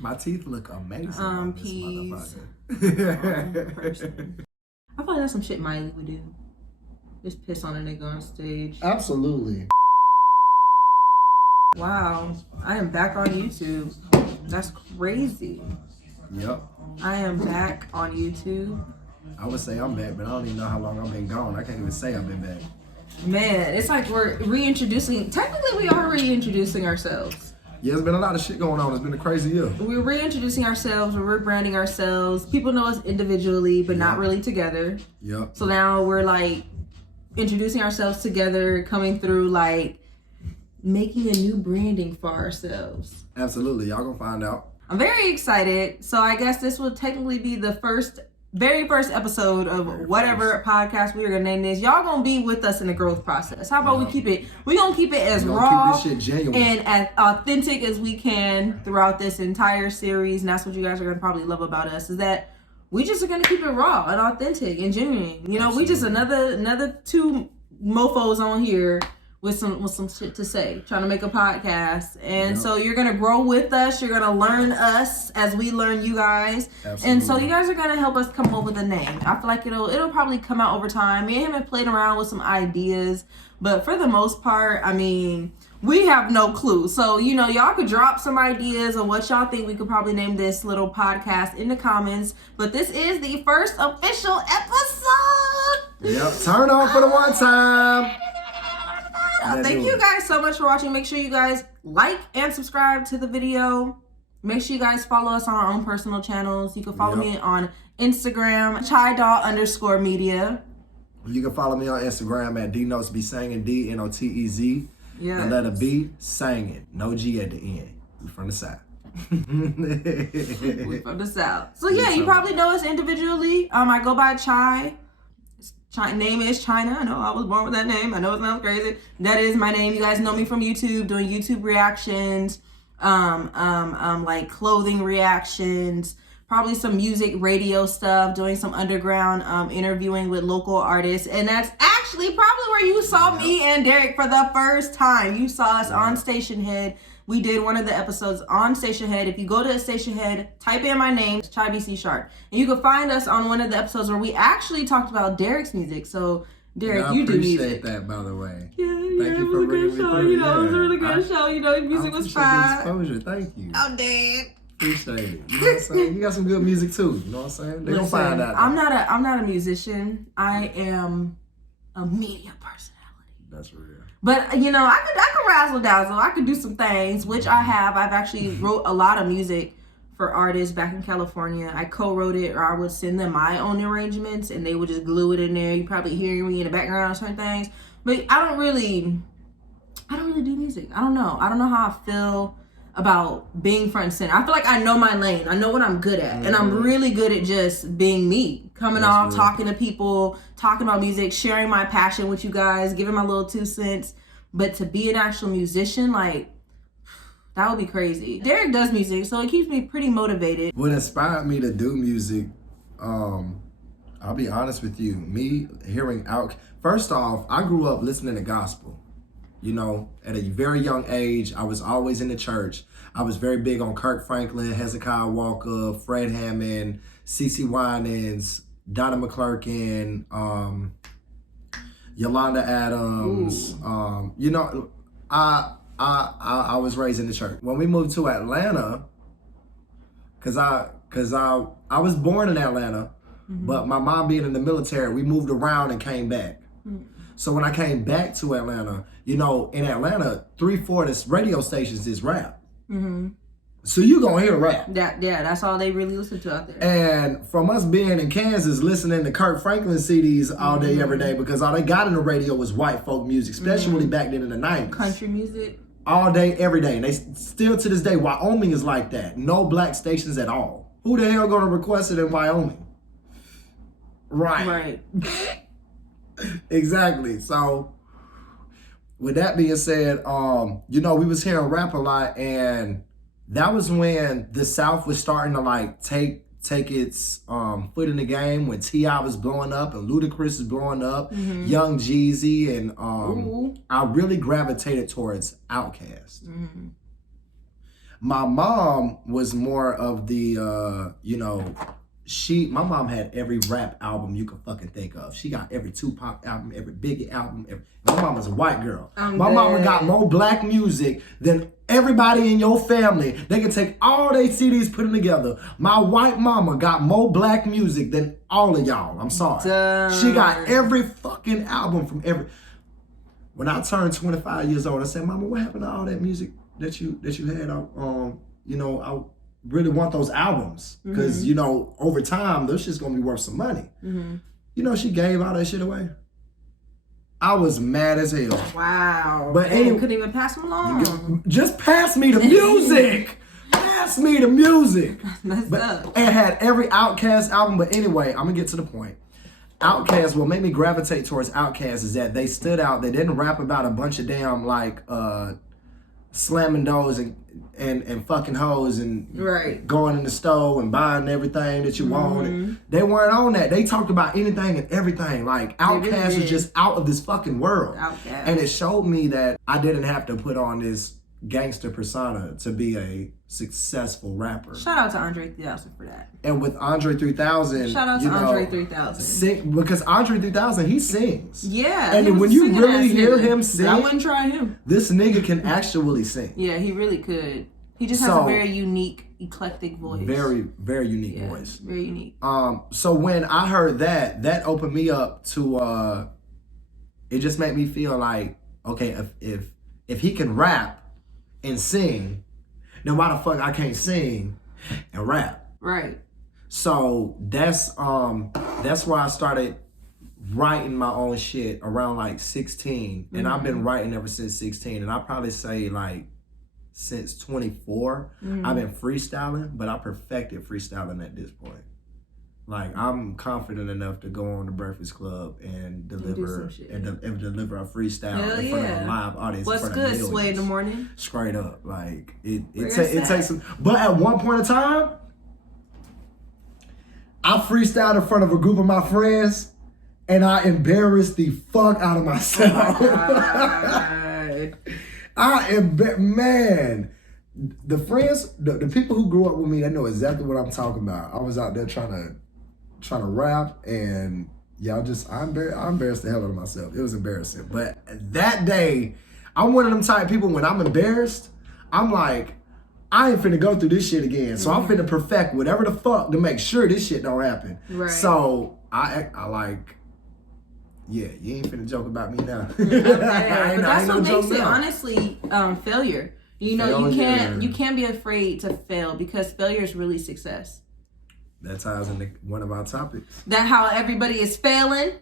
My teeth look amazing on this peas. motherfucker. Person. I feel like that's some shit Miley would do. Just piss on a nigga on stage. Absolutely. Wow, I am back on YouTube. That's crazy. Yep. I am back on YouTube. I would say I'm back, but I don't even know how long I've been gone. I can't even say I've been back. Man, it's like we're reintroducing. Technically, we are reintroducing ourselves. Yeah, there's been a lot of shit going on. It's been a crazy year. We're reintroducing ourselves. We're rebranding ourselves. People know us individually, but not really together. Yep. So now we're like introducing ourselves together, coming through like making a new branding for ourselves. Absolutely. Y'all gonna find out. I'm very excited. So I guess this will technically be the very first episode of whatever podcast we are gonna name this. Y'all gonna be with us in the growth process. How about we gonna keep it as raw keep this shit genuine and as authentic as we can throughout this entire series. And that's what you guys are gonna probably love about us, is that we just are gonna keep it raw and authentic and genuine. You know, Absolutely. We just another two mofos on here with some shit to say, trying to make a podcast. And so you're gonna grow with us, you're gonna learn us as we learn you guys. Absolutely. And so you guys are gonna help us come up with a name. I feel like it'll probably come out over time. Me and him have played around with some ideas, but for the most part, I mean, we have no clue. So, you know, y'all could drop some ideas of what y'all think we could probably name this little podcast in the comments. But this is the first official episode. Yep, turn on for the one time. Thank you guys so much for watching. Make sure you guys like and subscribe to the video. Make sure you guys follow us on our own personal channels. You can follow me on Instagram, chaidoll_media. You can follow me on Instagram at DNOTEZ, DNOTEZ. Yeah. The letter B, singing. No G at the end. We from the South. We from the South. So yeah, you probably know us individually. I go by Chai. Name is China. I know I was born with that name. I know it sounds crazy. That is my name. You guys know me from YouTube, doing YouTube reactions, like clothing reactions, probably some music, radio stuff, doing some underground interviewing with local artists. And that's actually probably where you saw me and Derek for the first time. You saw us on Station Head. We did one of the episodes on Station Head. If you go to Station Head, type in my name, Chai BC Sharp, and you can find us on one of the episodes where we actually talked about Derek's music. So, Derek, you do music. I appreciate that, by the way. Yeah, Thank you for it was a good show. through. You know, it was a really good show. You know, music was fine. Exposure. Thank you. I'm dead. Appreciate it. You know what I'm saying? You got some good music too. You know what I'm saying? They gonna find out. I'm not a musician. I am a media personality. That's real. But you know, I could razzle dazzle. I could do some things, which I have. I've actually wrote a lot of music for artists back in California. I co-wrote it, or I would send them my own arrangements, and they would just glue it in there. You probably hear me in the background or certain things, but I don't really do music. I don't know how I feel about being front and center. I feel like I know my lane. I know what I'm good at. And I'm really good at just being me. Coming off, talking to people, talking about music, sharing my passion with you guys, giving my little 2 cents. But to be an actual musician, like, that would be crazy. Derek does music, so it keeps me pretty motivated. What inspired me to do music, I'll be honest with you, me hearing out. First off, I grew up listening to gospel. You know, at a very young age, I was always in the church. I was very big on Kirk Franklin, Hezekiah Walker, Fred Hammond, CeCe Winans, Donna McClurkin, Yolanda Adams. You know, I was raised in the church. When we moved to Atlanta, cause I was born in Atlanta, but my mom being in the military, we moved around and came back. So when I came back to Atlanta, you know, in Atlanta, 3/4 of the radio stations is rap. So you gonna hear rap. That's all they really listen to out there. And from us being in Kansas, listening to Kirk Franklin CDs all day, every day, because all they got in the radio was white folk music, especially back then in the 90s. Country music. All day, every day. And they still to this day, Wyoming is like that. No black stations at all. Who the hell gonna request it in Wyoming? Right. Exactly. So with that being said, you know, we was hearing rap a lot, and that was when the South was starting to like take its foot in the game, when T.I. was blowing up and Ludacris was blowing up, Young Jeezy, and I really gravitated towards Outkast. My mom was more of the, my mom had every rap album you could fucking think of. She got every Tupac album, every Biggie album. My mom was a white girl. My mama got more black music than everybody in your family. They can take all their CDs, put them together. My white mama got more black music than all of y'all. I'm sorry. She got every fucking album from every... When I turned 25 years old, I said, Mama, what happened to all that music that you had? I really want those albums because over time those shit's gonna be worth some money. She gave all that shit away. I was mad as hell. Wow. But anyway, couldn't even pass them along. Just pass me the music. Pass me the music. Messed up. It had every Outkast album. But anyway, I'm gonna get to the point. Outkast, what made me gravitate towards Outkast is that they stood out. They didn't rap about a bunch of damn slamming doors and fucking hoes and going in the store and buying everything that you wanted. They weren't on that. They talked about anything and everything. Like Outkast was just out of this fucking world. And it showed me that I didn't have to put on this gangster persona to be a successful rapper. Shout out to Andre 3000 for that. And with Andre 3000, shout out to Andre 3000. Because Andre 3000, he sings. Yeah. And when you really hear him sing, I wouldn't try him. This nigga can actually sing. Yeah, he really could. He just has a very unique, eclectic voice. Very, very unique voice. Very unique. So when I heard that opened me up to it just made me feel like, okay, if he can rap and sing, then why the fuck I can't sing and rap? Right. So that's why I started writing my own shit around like 16. And I've been writing ever since 16. And I probably say like since 24, I've been freestyling, but I perfected freestyling at this point. Like I'm confident enough to go on the Breakfast Club and deliver and deliver a freestyle in front of a live audience. What's good, Sway in the morning? Straight up, like it takes some. But at one point in time, I freestyled in front of a group of my friends, and I embarrassed the fuck out of myself. Oh man. The friends, the people who grew up with me, they know exactly what I'm talking about. I was out there trying to rap, and I embarrassed the hell out of myself. It was embarrassing. But that day, I'm one of them type of people, when I'm embarrassed, I'm like, I ain't finna go through this shit again. So I'm finna perfect whatever the fuck to make sure this shit don't happen. Right. So I like, yeah, you ain't finna joke about me now. Okay. But that's what makes it, honestly, failure. You can't be afraid to fail, because failure is really success. That ties into one of our topics. That how everybody is failing.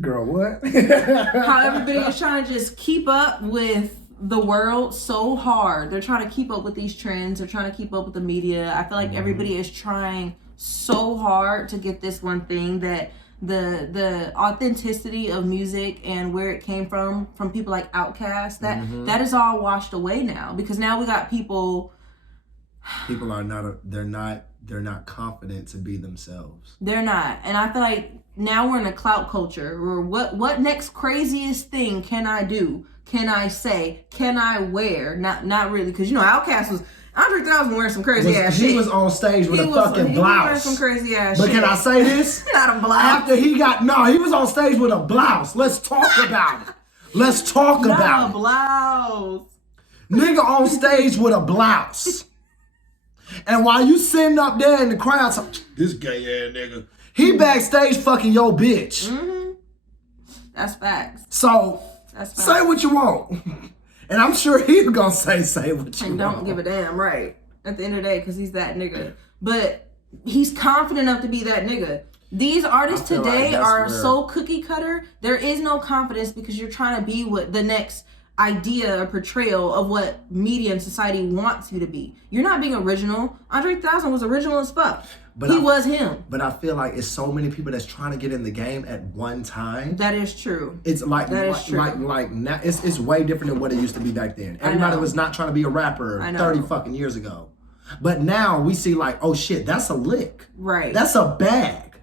Girl, what? How everybody is trying to just keep up with the world so hard. They're trying to keep up with these trends. They're trying to keep up with the media. I feel like everybody is trying so hard to get this one thing, that the authenticity of music and where it came from people like Outkast, that is all washed away now, because now we got people are they're not confident to be themselves. They're not. And I feel like now we're in a clout culture where what next craziest thing can I do? Can I say? Can I wear? Not really, because Outkast was Andre 3000 wearing some crazy ass shit. He was on stage with a fucking blouse. He was wearing some crazy ass shit. But can I say this? Not a blouse. After he was on stage with a blouse. Let's talk about it. Let's talk about it. Not a blouse. Nigga on stage with a blouse. And while you sitting up there in the crowd, this gay ass nigga, he backstage fucking your bitch. That's facts. So, say what you want. And I'm sure he's gonna say what you and want. don't give a damn, right? At the end of the day, because he's that nigga. But he's confident enough to be that nigga. These artists today are so cookie cutter. There is no confidence, because you're trying to be what the next idea or portrayal of what media and society wants you to be. You're not being original. Andre 3000 was original as fuck. But he was him. But I feel like it's so many people that's trying to get in the game at one time. That is true. It's like now it's way different than what it used to be back then. Everybody was not trying to be a rapper 30 fucking years ago. But now we see like, oh shit, that's a lick. Right. That's a bag.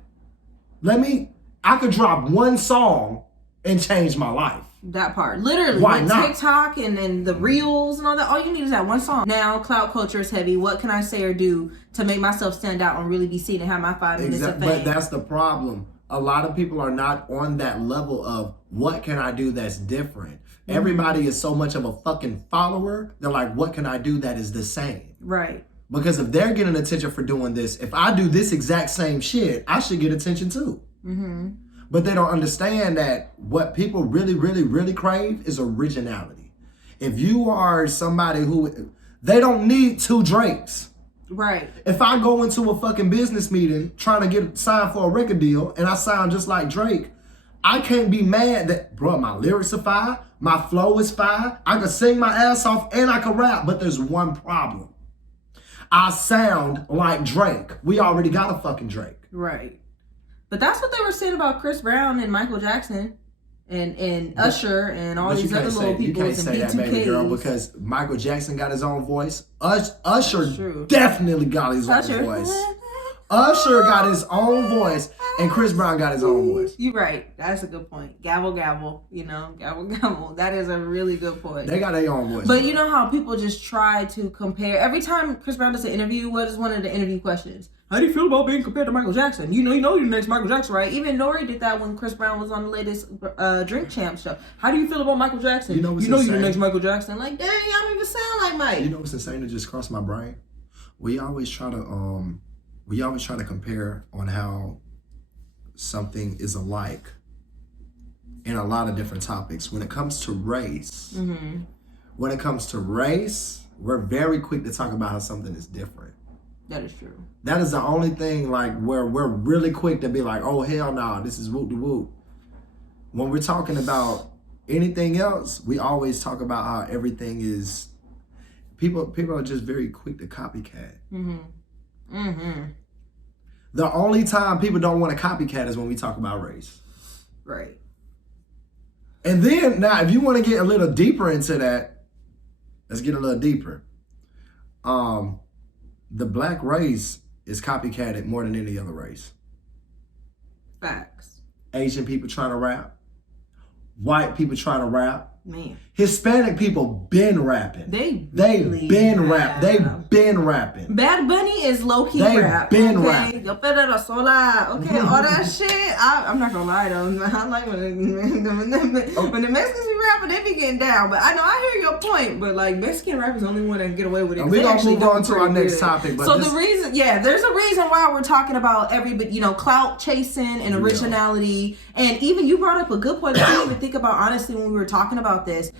I could drop one song and change my life. That part. Literally. Why with not? TikTok and the reels and all that. All you need is that one song. Now, clout culture is heavy. What can I say or do to make myself stand out and really be seen and have my 5 minutes of fame? But that's the problem. A lot of people are not on that level of what can I do that's different. Everybody is so much of a fucking follower. They're like, what can I do that is the same? Right. Because if they're getting attention for doing this, if I do this exact same shit, I should get attention too. Mm-hmm. But they don't understand that what people really, really, really crave is originality. If you are somebody who, they don't need 2 Drakes. Right. If I go into a fucking business meeting trying to get signed for a record deal and I sound just like Drake, I can't be mad that, bro, my lyrics are fire, my flow is fire, I can sing my ass off and I can rap, but there's one problem. I sound like Drake. We already got a fucking Drake. Right. But that's what they were saying about Chris Brown and Michael Jackson and Usher and all these other little people. You can't say that, baby girl, because Michael Jackson got his own voice. Usher definitely got his own voice. Usher got his own voice, and Chris Brown got his own voice. You're right. That's a good point. Gavel, gavel. Gavel, gavel. That is a really good point. They got their own voice. But you know how people just try to compare. Every time Chris Brown does an interview, what is one of the interview questions? How do you feel about being compared to Michael Jackson? You know you're the next Michael Jackson, right? Even Nori did that when Chris Brown was on the latest Drink Champ show. How do you feel about Michael Jackson? You know you're the next Michael Jackson. Like, dang, I don't even sound like Mike. You know what's insane that just crossed my brain? We always try to compare on how something is alike in a lot of different topics. When it comes to race, we're very quick to talk about how something is different. That is true. That is the only thing, like, where we're really quick to be like, oh, hell nah, this is whoop-de-whoop. When we're talking about anything else, we always talk about how everything is, people are just very quick to copycat. The only time people don't want to copycat is when we talk about race. Right. And then, now, if you want to get a little deeper into that, let's get a little deeper. The black race is copycatted more than any other race. Facts. Asian people trying to rap. White people trying to rap. Man. Hispanic people been rapping. They really been rap. They been rapping. Bad Bunny is low key rap. Been rapping. Yo pero sola. Okay, all that shit. I'm not gonna lie though. I like when the Mexicans be rapping, they be getting down. But I hear your point. But like Mexican rappers the only one that can get away with it. We're gonna move on to our next topic. But so there's a reason why we're talking about everybody, clout chasing and originality. And even you brought up a good point that I didn't even think about honestly when we were talking about this.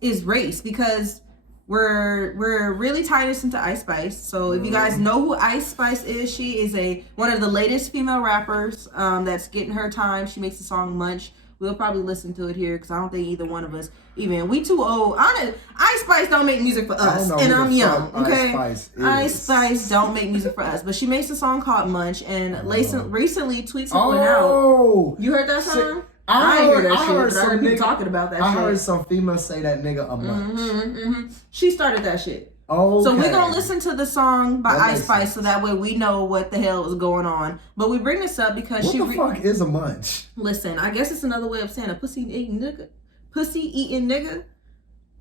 Is race, because we're really tying this into Ice Spice. So if you guys know who Ice Spice is, she is one of the latest female rappers that's getting her time. She makes the song Munch. We'll probably listen to it here because I don't think either one of us, we too old. Ice Spice don't make music for us, and I'm young. Okay, Ice Spice don't make music for us, but she makes a song called Munch, and recently tweets went out. You heard that song? I heard people talking about that shit. I heard some females say that nigga a munch. She started that shit. Okay. So we're going to listen to the song by Ice Spice so that way we know what the hell is going on. But we bring this up because what the fuck is a munch? Listen, I guess it's another way of saying a pussy-eating nigga.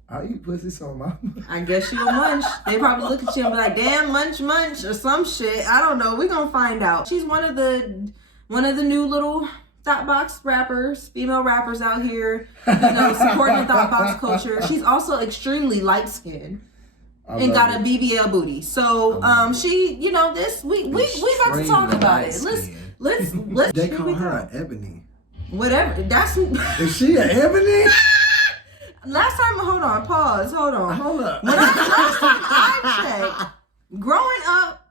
I eat pussy so much. I guess you a munch. They probably look at you and be like, damn, munch, or some shit. I don't know. We're going to find out. She's one of the new little Thoughtbox rappers, female rappers out here, supporting the Thoughtbox culture. She's also extremely light skinned and got a BBL booty. So she, we about to talk about it. Let's They call her an ebony. Whatever. Is she an ebony? Last time, hold on. Hold up. Last time I checked, growing up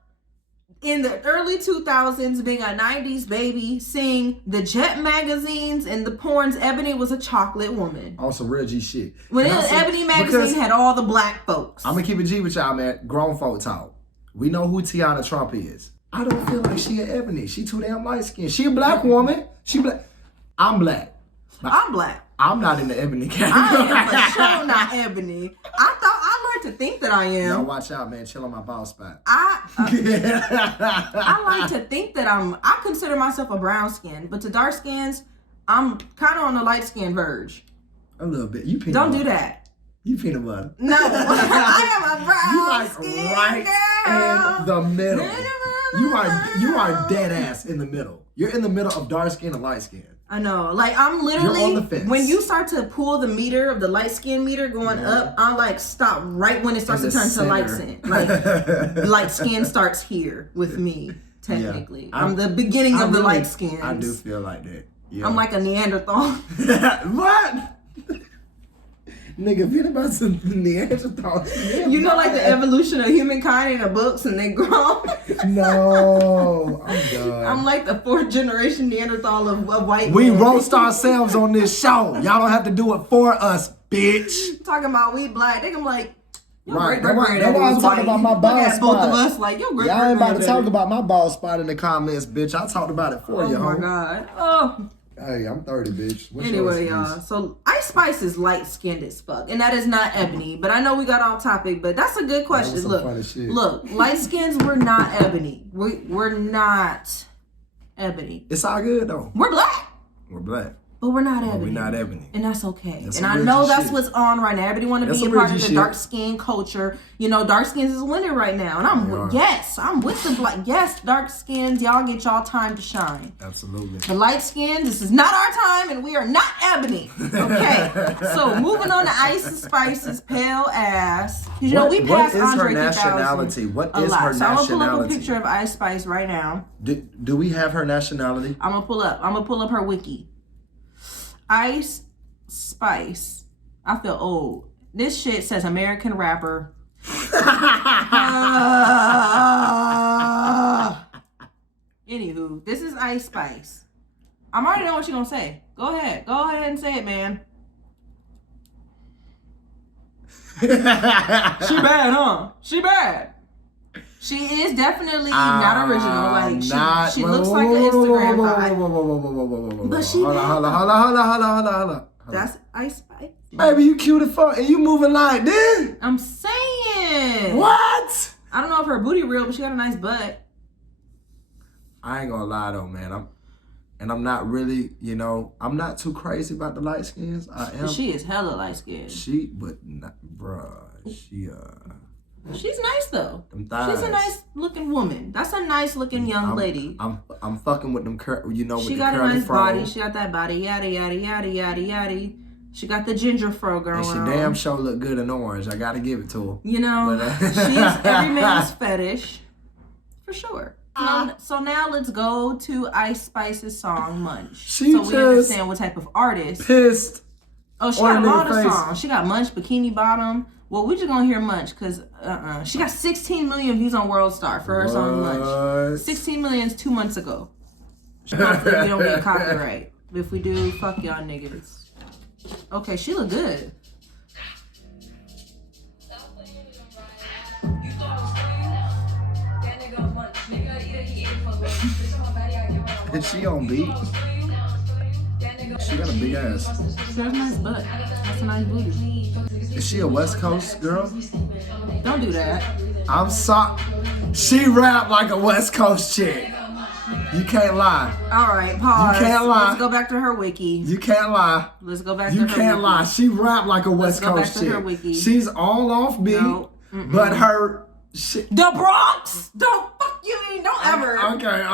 in the early 2000s, being a 90s baby, seeing the Jet magazines and the porns, Ebony was a chocolate woman. Also, real G shit. When Ebony magazine had all the black folks. I'm gonna keep it G with y'all, man. Grown folk talk. We know who Tiana Trump is. I don't feel like she an Ebony. She too damn light skinned. She a black woman. She black. I'm black. I'm black. I'm not in the Ebony category. I am for sure not Ebony. I like to think that I am. Now watch out, man. Chill on my bald spot. I like to think that I consider myself a brown skin, but to dark skins, I'm kind of on the light skin verge. A little bit. You peanut Don't butter. do that. You peanut butter. No, I am a brown You like skin right girl. in the middle. You are dead ass in the middle. You're in the middle of dark skin and light skin. I know. Like, I'm You're on the literally, fence. when you start to pull the meter of the light skin meter going up, I'm like, stop right when it starts to turn to light skin. Like, light skin starts here with me, technically. Yeah. I'm the beginning of the really- light skins. I do feel like that. Yeah. I'm like a Neanderthal. What? Nigga, if anybody's a Neanderthal. You know, like the evolution of humankind in the books and they grow. No, I'm done. I'm like the 4th generation Neanderthal of white We men. roast ourselves on this show. Y'all don't have to do it for us, bitch. Talking about we black. They can like, your Right. great-great-granddaddy I'm was talking white. about my Look bald at both spot. of us like, your great Y'all ain't about to great-granddaddy. talk about my bald spot in the comments, bitch. I talked about it for Oh you, my homie. God. Oh. Hey, I'm 30, bitch. What's Anyway, yours, y'all. So Ice Spice is light skinned as fuck, and that is not Ebony. But I know we got off topic, but that's a good question. was some Look, funny shit. look, light skins. We're not Ebony. We're not Ebony. It's all good though. We're black, We're black. but we're not Ebony. We're not Ebony. And that's okay. That's and some I real know G that's shit. what's on right now. Everybody want to That's be a some part real of G the shit. dark skin culture. You know, dark skins is winning right now. And I'm I'm with the black. Yes, dark skins, y'all get y'all time to shine. Absolutely. The light skins, this is not our time, and we are not Ebony. Okay. So moving on to Ice Spice's pale ass. You know, we What passed is Andre her 3000 nationality? What a is lot. her So I'm gonna pull up a nationality? picture of Ice Spice right now. Do we have her nationality? I'm gonna pull up her wiki. Ice Spice. I feel old. This shit says American rapper. Anywho, this is Ice Spice. I'm already know what you're gonna say. Go ahead and say it, man. She bad, huh? She bad. She is definitely not original. Like she looks like an Instagram vibe. But she Hold on. That's Ice Spice. Baby, you cute as fuck, and you moving like this. I'm saying. What? I don't know if her booty real, but she got a nice butt. I ain't gonna lie though, man. I'm not really, I'm not too crazy about the light skins. I am. She is hella light skinned. She's nice though. Them thighs. She's a nice looking woman. That's a nice looking young lady. I'm fucking with them with She the got a curly nice fro. body. She got that body. Yada yada yada yada yada. She got the ginger fro going And she on. damn sure look good in orange. I gotta give it to her. You know, But, she is every man's fetish. For sure. So now let's go to Ice Spice's song Munch. She so we just understand what type of artist. Pissed. Oh, she on got a her lot of face. songs. She got Munch, Bikini Bottom. Well, we're just gonna hear Munch because she got 16 million views on World Star for her song Munch. 16 million is 2 months ago. Hopefully we don't get copyright. But if we do, fuck y'all niggas. Okay, she look good. Is she on beat? She got a big ass. She has a nice butt. That's a nice booty. Is she a West Coast girl? Don't do that. I'm sorry. She rap like a West Coast chick. You can't lie. All right, pause. You can't lie. Let's go back to her wiki. You can't lie. Let's go back to You her can't wiki. lie. She rap like a West go back Coast to her chick. wiki. She's all off beat, No. but her shit. The Bronx. Don't fuck you mean. Don't ever. Okay, all Don't right, ever.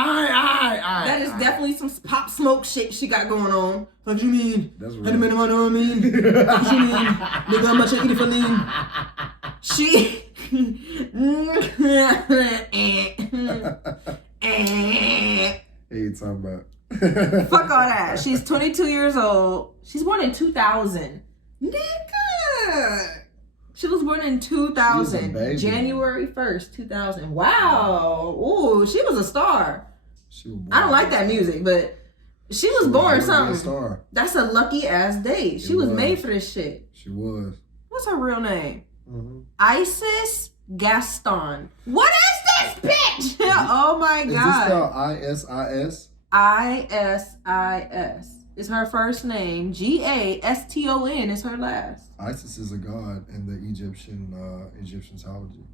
all right. That is definitely some pop smoke shit she got going on. What you mean? That's Had a minute, what I mean? What you mean? Nigga, how much I eat it for lean? She. Hey, you talking about? Fuck all that. She's 22 years old. She's born in 2000. Nigga. She was born in 2000. She's a baby. January 1st, 2000. Wow. Ooh, she was a star. She was born. I don't like that music, but she was born a something. star. That's a lucky ass date. She was made for this shit. She was. What's her real name? Mm-hmm. Isis Gaston. What is this bitch? Oh my Is this god. spelled ISIS? ISIS is her first name. GASTON is her last. Isis is a god in the Egyptiology.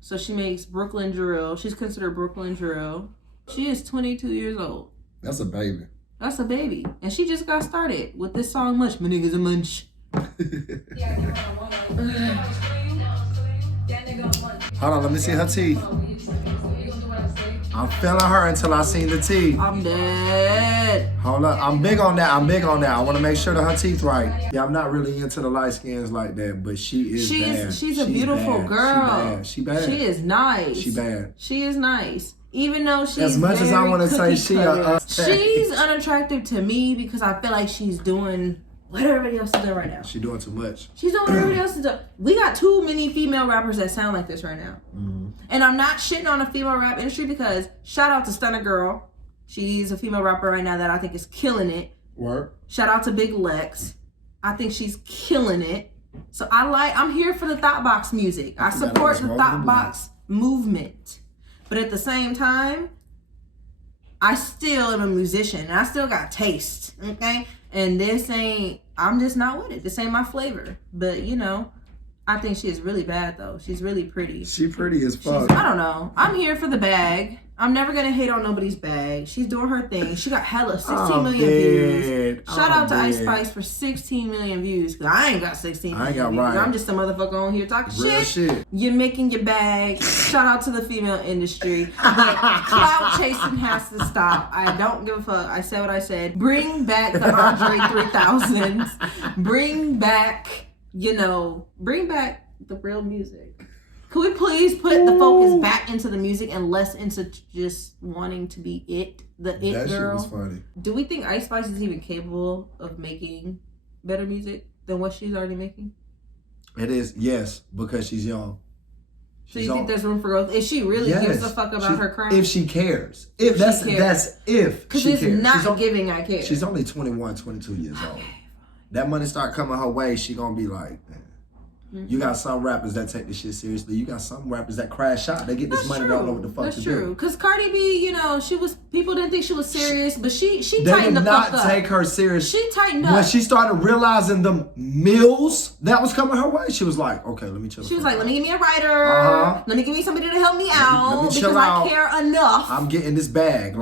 So she makes Brooklyn drill. She's considered Brooklyn drill. She is 22 years old. That's a baby. That's a baby. And she just got started with this song, Munch. My nigga's a munch. Hold on, let me see her teeth. I'm feeling her until I seen the teeth. I'm dead. Hold up, I'm big on that. I want to make sure that her teeth right. Yeah, I'm not really into the light skins like that, but she is bad. She's a beautiful girl. She bad. She is nice. She bad. She is nice. Even though she's as much as I want to say she's unattractive to me because I feel like she's doing what everybody else is doing right now. She's doing too much. She's doing what everybody else is doing. We got too many female rappers that sound like this right now. Mm-hmm. And I'm not shitting on the female rap industry because shout out to Stunner Girl. She's a female rapper right now that I think is killing it. What? Shout out to Big Lex. I think she's killing it. So I'm here for the thought box music. I support the thought box movement. But at the same time, I still am a musician and I still got taste, okay? And I'm just not with it. This ain't my flavor. But, I think she is really bad, though. She's really pretty. She pretty as fuck. I don't know. I'm here for the bag. I'm never going to hate on nobody's bag. She's doing her thing. She got hella 16 million views. Shout out to Ice Spice for 16 million views. Because I ain't got 16 million views. I'm just a motherfucker on here talking shit. You're making your bag. Shout out to the female industry. But clout chasing has to stop. I don't give a fuck. I said what I said. Bring back the Andre 3000s. Bring back the real music. Could we please put the focus back into the music and less into just wanting to be the it that girl? That shit was funny. Do we think Ice Spice is even capable of making better music than what she's already making? It is, yes, because she's young. So you think there's room for growth? If she really gives a fuck about her craft? If she cares. That's if because she it's cares. not giving I care. She's only 21, 22 years old. That money start coming her way, she gonna be like, you got some rappers that take this shit seriously. You got some rappers that crash out. They get this money, don't know what the fuck to do. That's true. Because Cardi B, people didn't think she was serious, but she tightened the fuck up. They did not take her serious. She tightened up. When she started realizing the mills that was coming her way, she was like, okay, let me chill. She was like, let me give me a writer. Let me give me somebody to help me out. Let me because I care enough. I'm getting this bag.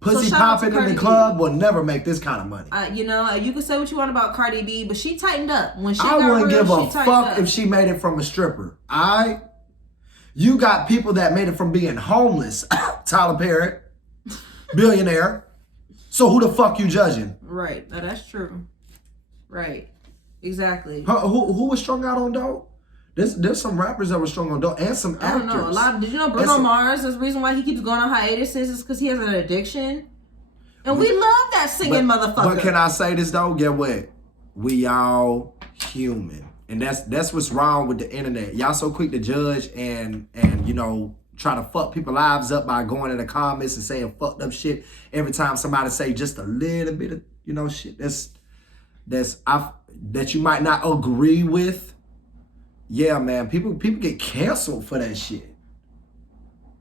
Pussy popping in the club will never make this kind of money. You can say what you want about Cardi B, but she tightened up. When she I wouldn't give a fuck up. if she made it from a stripper. You got people that made it from being homeless. Tyler Perry, billionaire. So who the fuck you judging? Right. No, that's true. Right. Exactly. Who was strung out on dope? There's some rappers that were strung on dope and some actors. I don't know. Did you know Bruno Mars? There's a reason why he keeps going on hiatuses is because he has an addiction. And we love that singing motherfucker. But can I say this though? Get what? We all human. And that's what's wrong with the internet. Y'all so quick to judge and try to fuck people's lives up by going in the comments and saying fucked up shit every time somebody say just a little bit of shit that you might not agree with. Yeah, man, people get canceled for that shit.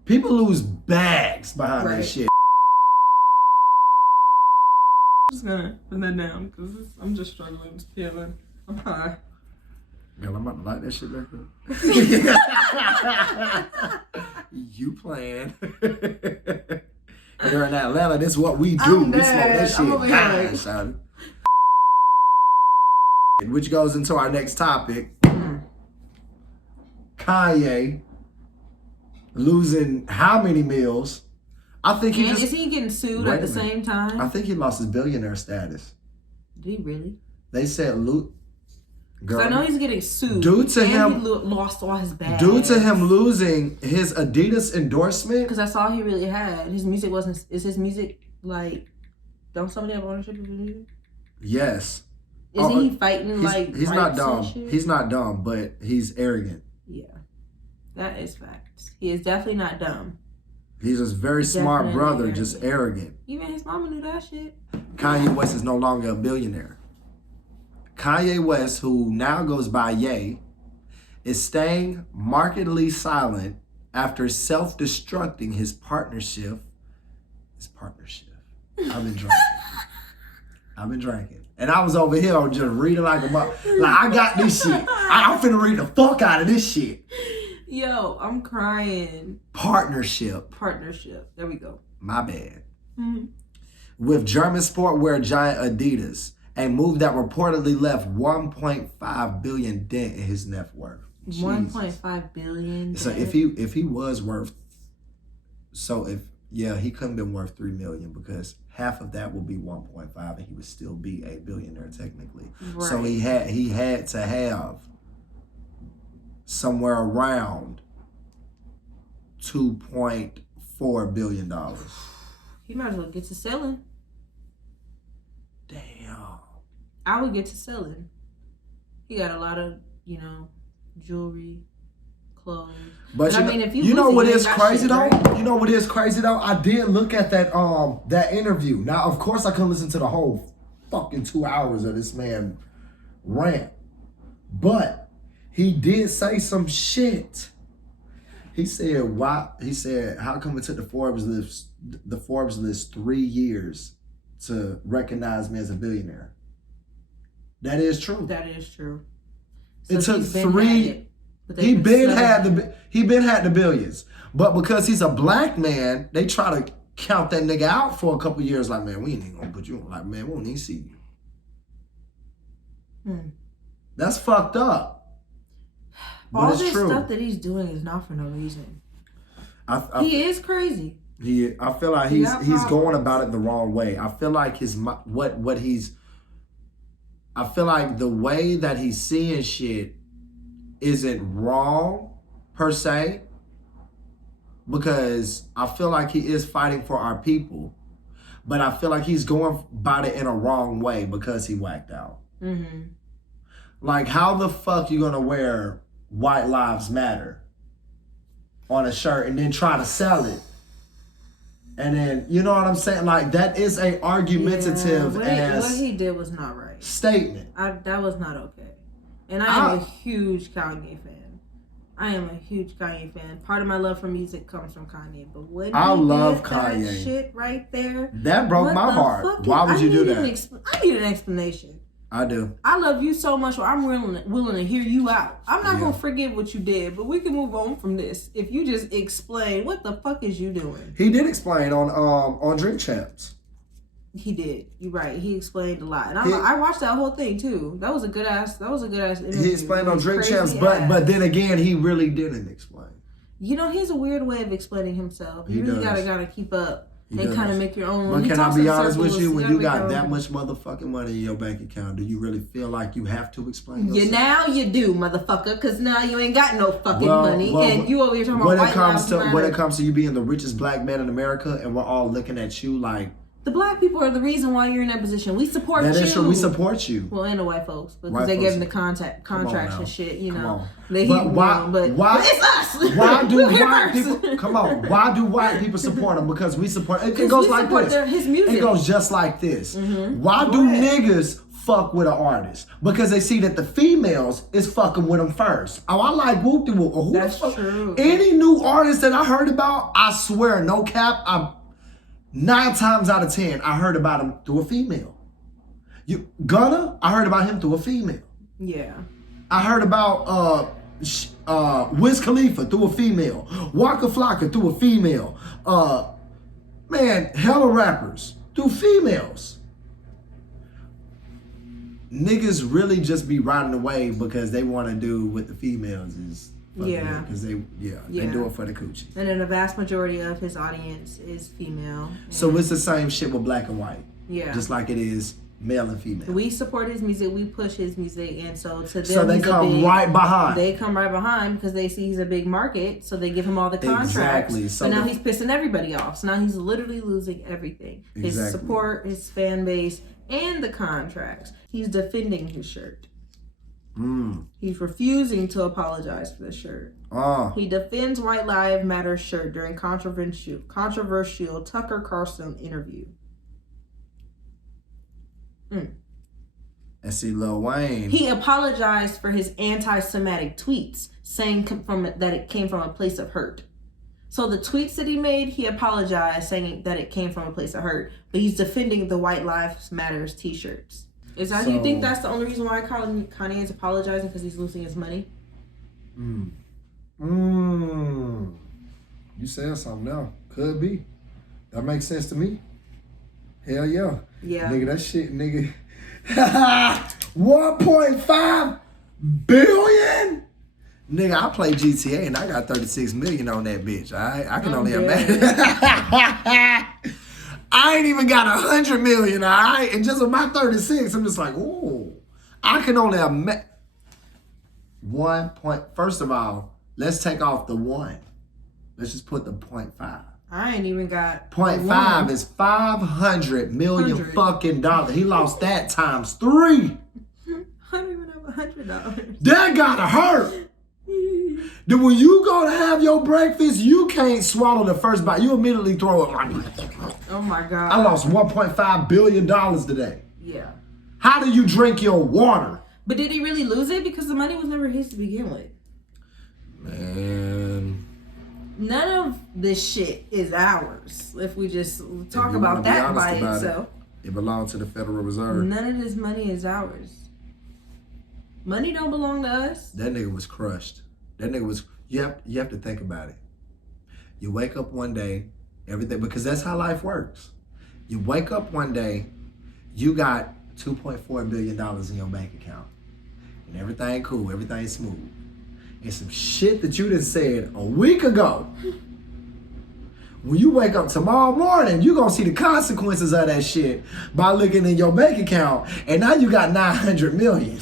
People lose bags behind that shit. I'm just gonna put that down because I'm just struggling with feeling. I'm high. Man, I'm about to light that shit back up. You playing. Here in Atlanta, this is what we do. We smoke that shit. Which goes into our next topic. Kanye losing how many meals? I think is he getting sued at the same time? I think he lost his billionaire status. Did he really? They said Because I know he's getting sued. Due to him, he lost all his bags. Due to him losing his Adidas endorsement. Because that's all he really had. His music wasn't. Is his music don't somebody have ownership of his music? Yes. Isn't he fighting He's not dumb. He's not dumb, but he's arrogant. Yeah, that is facts. He is definitely not dumb. He's a very smart brother, arrogant. Just arrogant. Even his mama knew that shit. Kanye West is no longer a billionaire. Kanye West, who now goes by Ye, is staying markedly silent after self-destructing his partnership. I've been drinking. And I was over here just reading like I got this shit. I'm finna read the fuck out of this shit. Yo, I'm crying. Partnership. There we go. My bad. Mm-hmm. with German sportwear giant Adidas, a move that reportedly left 1.5 billion dent in his net worth. 1.5 billion. So if he was worth, he couldn't been worth 3 million because half of that would be 1.5 and he would still be a billionaire technically. Right. So he had to have somewhere around $2.4 billion. He might as well get to selling. Damn. I would get to selling. He got a lot of, jewelry, clothes. But I mean, if you know what is crazy shit, though? right? You know what is crazy though? I did look at that interview. Now, of course, I couldn't listen to the whole fucking 2 hours of this man rant, but he did say some shit. He said, "Why?" He said, "How come it took the Forbes list 3 years to recognize me as a billionaire?" That is true. That is true. It took 3. He been had the billions, but because he's a black man, they try to count that nigga out for a couple years. Like, man, we ain't even gonna put you on. Like, man, we won't even see you. That's fucked up. But all it's this true. stuff that he's doing is not for no reason. He is crazy. I feel like he's going about it the wrong way. I feel like I feel like the way that he's seeing shit isn't wrong per se, because I feel like he is fighting for our people, but I feel like he's going about it in a wrong way because he whacked out. Mm-hmm. Like, how the fuck you gonna wear White Lives Matter on a shirt and then try to sell it? And then, you know what I'm saying? Like, that is a argumentative what he did was not right. Statement. That was not okay. And I am a huge Kanye fan. Part of my love for music comes from Kanye. But when I love that Kanye. shit right there, that broke my heart. Why would you do that? I need an explanation. I do. I love you so much, I'm willing to hear you out. I'm not gonna forget what you did, but we can move on from this if you just explain what the fuck is you doing. He did explain on Drink Champs. He did. You're right. He explained a lot, and I watched that whole thing too. That was a good ass interview. He explained on Drink Champs, but then again, he really didn't explain. He has a weird way of explaining himself. You really gotta keep up and kind of make your own. But can I be honest with you? When you got that much motherfucking money in your bank account, do you really feel like you have to explain yourself? Now you do, motherfucker, because now you ain't got no fucking money, and you over here talking about when it comes to you being the richest black man in America, and we're all looking at you like. The black people are the reason why you're in that position. We support you. That is true. We support you. Well, and the white folks, because they gave them the contracts and shit. Why? But it's us. Why do white people? Come on. Why do white people support him? Because we support. It goes like this. His music. It goes just like this. Mm-hmm. Why do niggas fuck with an artist? Because they see that the females is fucking with them first. Oh, I like Whoop-De Whoop. Who That's the fuck? true. Any new artist that I heard about, I swear, no cap, 9 times out of 10, I heard about him through a female. Gunna, I heard about him through a female. Yeah. I heard about Wiz Khalifa through a female. Waka Flocka through a female. Hella rappers through females. Niggas really just be riding away because they want to do what the females is. Because they do it for the coochie. And then the vast majority of his audience is female. So it's the same shit with black and white. Yeah. Just like it is male and female. We support his music. We push his music. And so to them, they come right behind. They come right behind because they see he's a big market. So they give him all the contracts. Exactly. So now he's pissing everybody off. So now he's literally losing everything. His support, his fan base, and the contracts. He's defending his shirt. He's refusing to apologize for the shirt. He defends White Lives Matter shirt during controversial Tucker Carlson interview. And see Lil Wayne. He apologized for his anti-Semitic tweets, saying that it came from a place of hurt. So the tweets that he made, he apologized, saying that it came from a place of hurt. But he's defending the White Lives Matters t-shirts. Do you think that's the only reason why Kanye is apologizing, because he's losing his money? You said something now. Could be. That makes sense to me. Hell yeah. Yeah. Nigga, that shit, nigga. 1.5 billion? Nigga, I play GTA and I got 36 million on that bitch. I can only imagine. I ain't even got 100 million, all right? And just with my 36, I'm just like, ooh. I can only imagine. First of all, let's take off the 1. Let's just put the 0.5. I ain't even got 0.5 is 500 million fucking dollars. He lost that times 3. I don't even have $100. That gotta hurt. Then when you go to have your breakfast, you can't swallow the first bite. You immediately throw it like, oh my God. I lost $1.5 billion today. Yeah. How do you drink your water? But did he really lose it? Because the money was never his to begin with. Man. None of this shit is ours. If we just talk about that by itself. It belongs to the Federal Reserve. None of this money is ours. Money don't belong to us. That nigga was crushed. That nigga was, you have to think about it. You wake up one day, everything, because that's how life works. You wake up one day, you got $2.4 billion in your bank account. And everything cool, everything smooth. And some shit that you done said a week ago. When you wake up tomorrow morning, you're going to see the consequences of that shit by looking in your bank account. And now you got 900 million.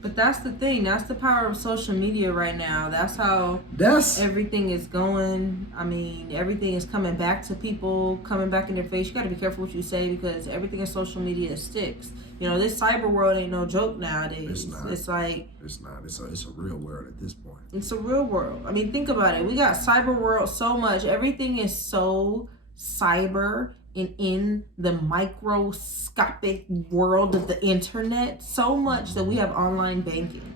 But that's the thing. That's the power of social media right now. That's how everything is going. I mean, everything is coming back to people, coming back in their face. You got to be careful what you say because everything in social media sticks. You know, this cyber world ain't no joke nowadays. It's not. It's like... It's not. It's a real world at this point. It's a real world. I mean, think about it. We got cyber world so much. Everything is so cyber and in the microscopic world of the internet so much that we have online banking.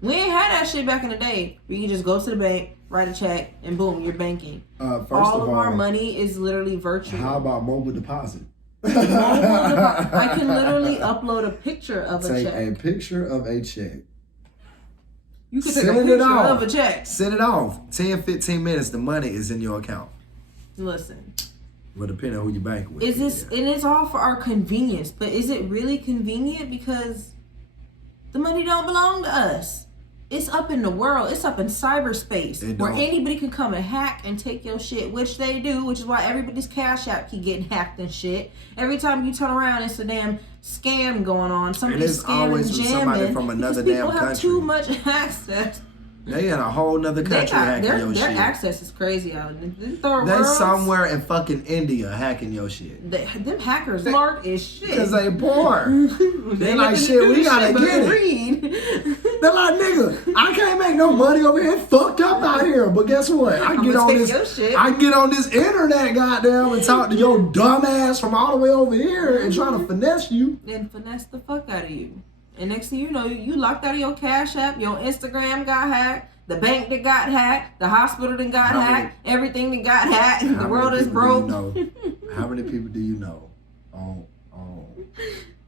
We ain't had that shit back in the day where you can just go to the bank, write a check, and boom, you're banking. All of our money is literally virtual. How about mobile deposit? I can literally upload a picture of a check. Take a picture of a check. You can take a picture of a check. Send it off. 10, 15 minutes, the money is in your account. Listen. Well, depending on who you bank with. And it's all for our convenience, but is it really convenient? Because the money don't belong to us. It's up in the world. It's up in cyberspace where anybody can come and hack and take your shit, which they do, which is why everybody's Cash App keep getting hacked and shit. Every time you turn around, it's a damn scam going on. Somebody's scamming and jamming somebody from another damn country. People have too much access. They in a whole nother country hacking your shit. Their access is crazy out there. They somewhere in fucking India hacking your shit. Them hackers smart as shit. Because they poor. They like, shit, we gotta get it. They're like, nigga, I can't make no money over here. It's fucked up out here. But guess what? I can get on this internet, goddamn, and talk to your dumb ass from all the way over here and try to finesse you. And finesse the fuck out of you. And next thing you know, you locked out of your Cash App, your Instagram got hacked, the bank that got hacked, the hospital that got hacked, everything that got hacked, the world is broke. How many people do you know on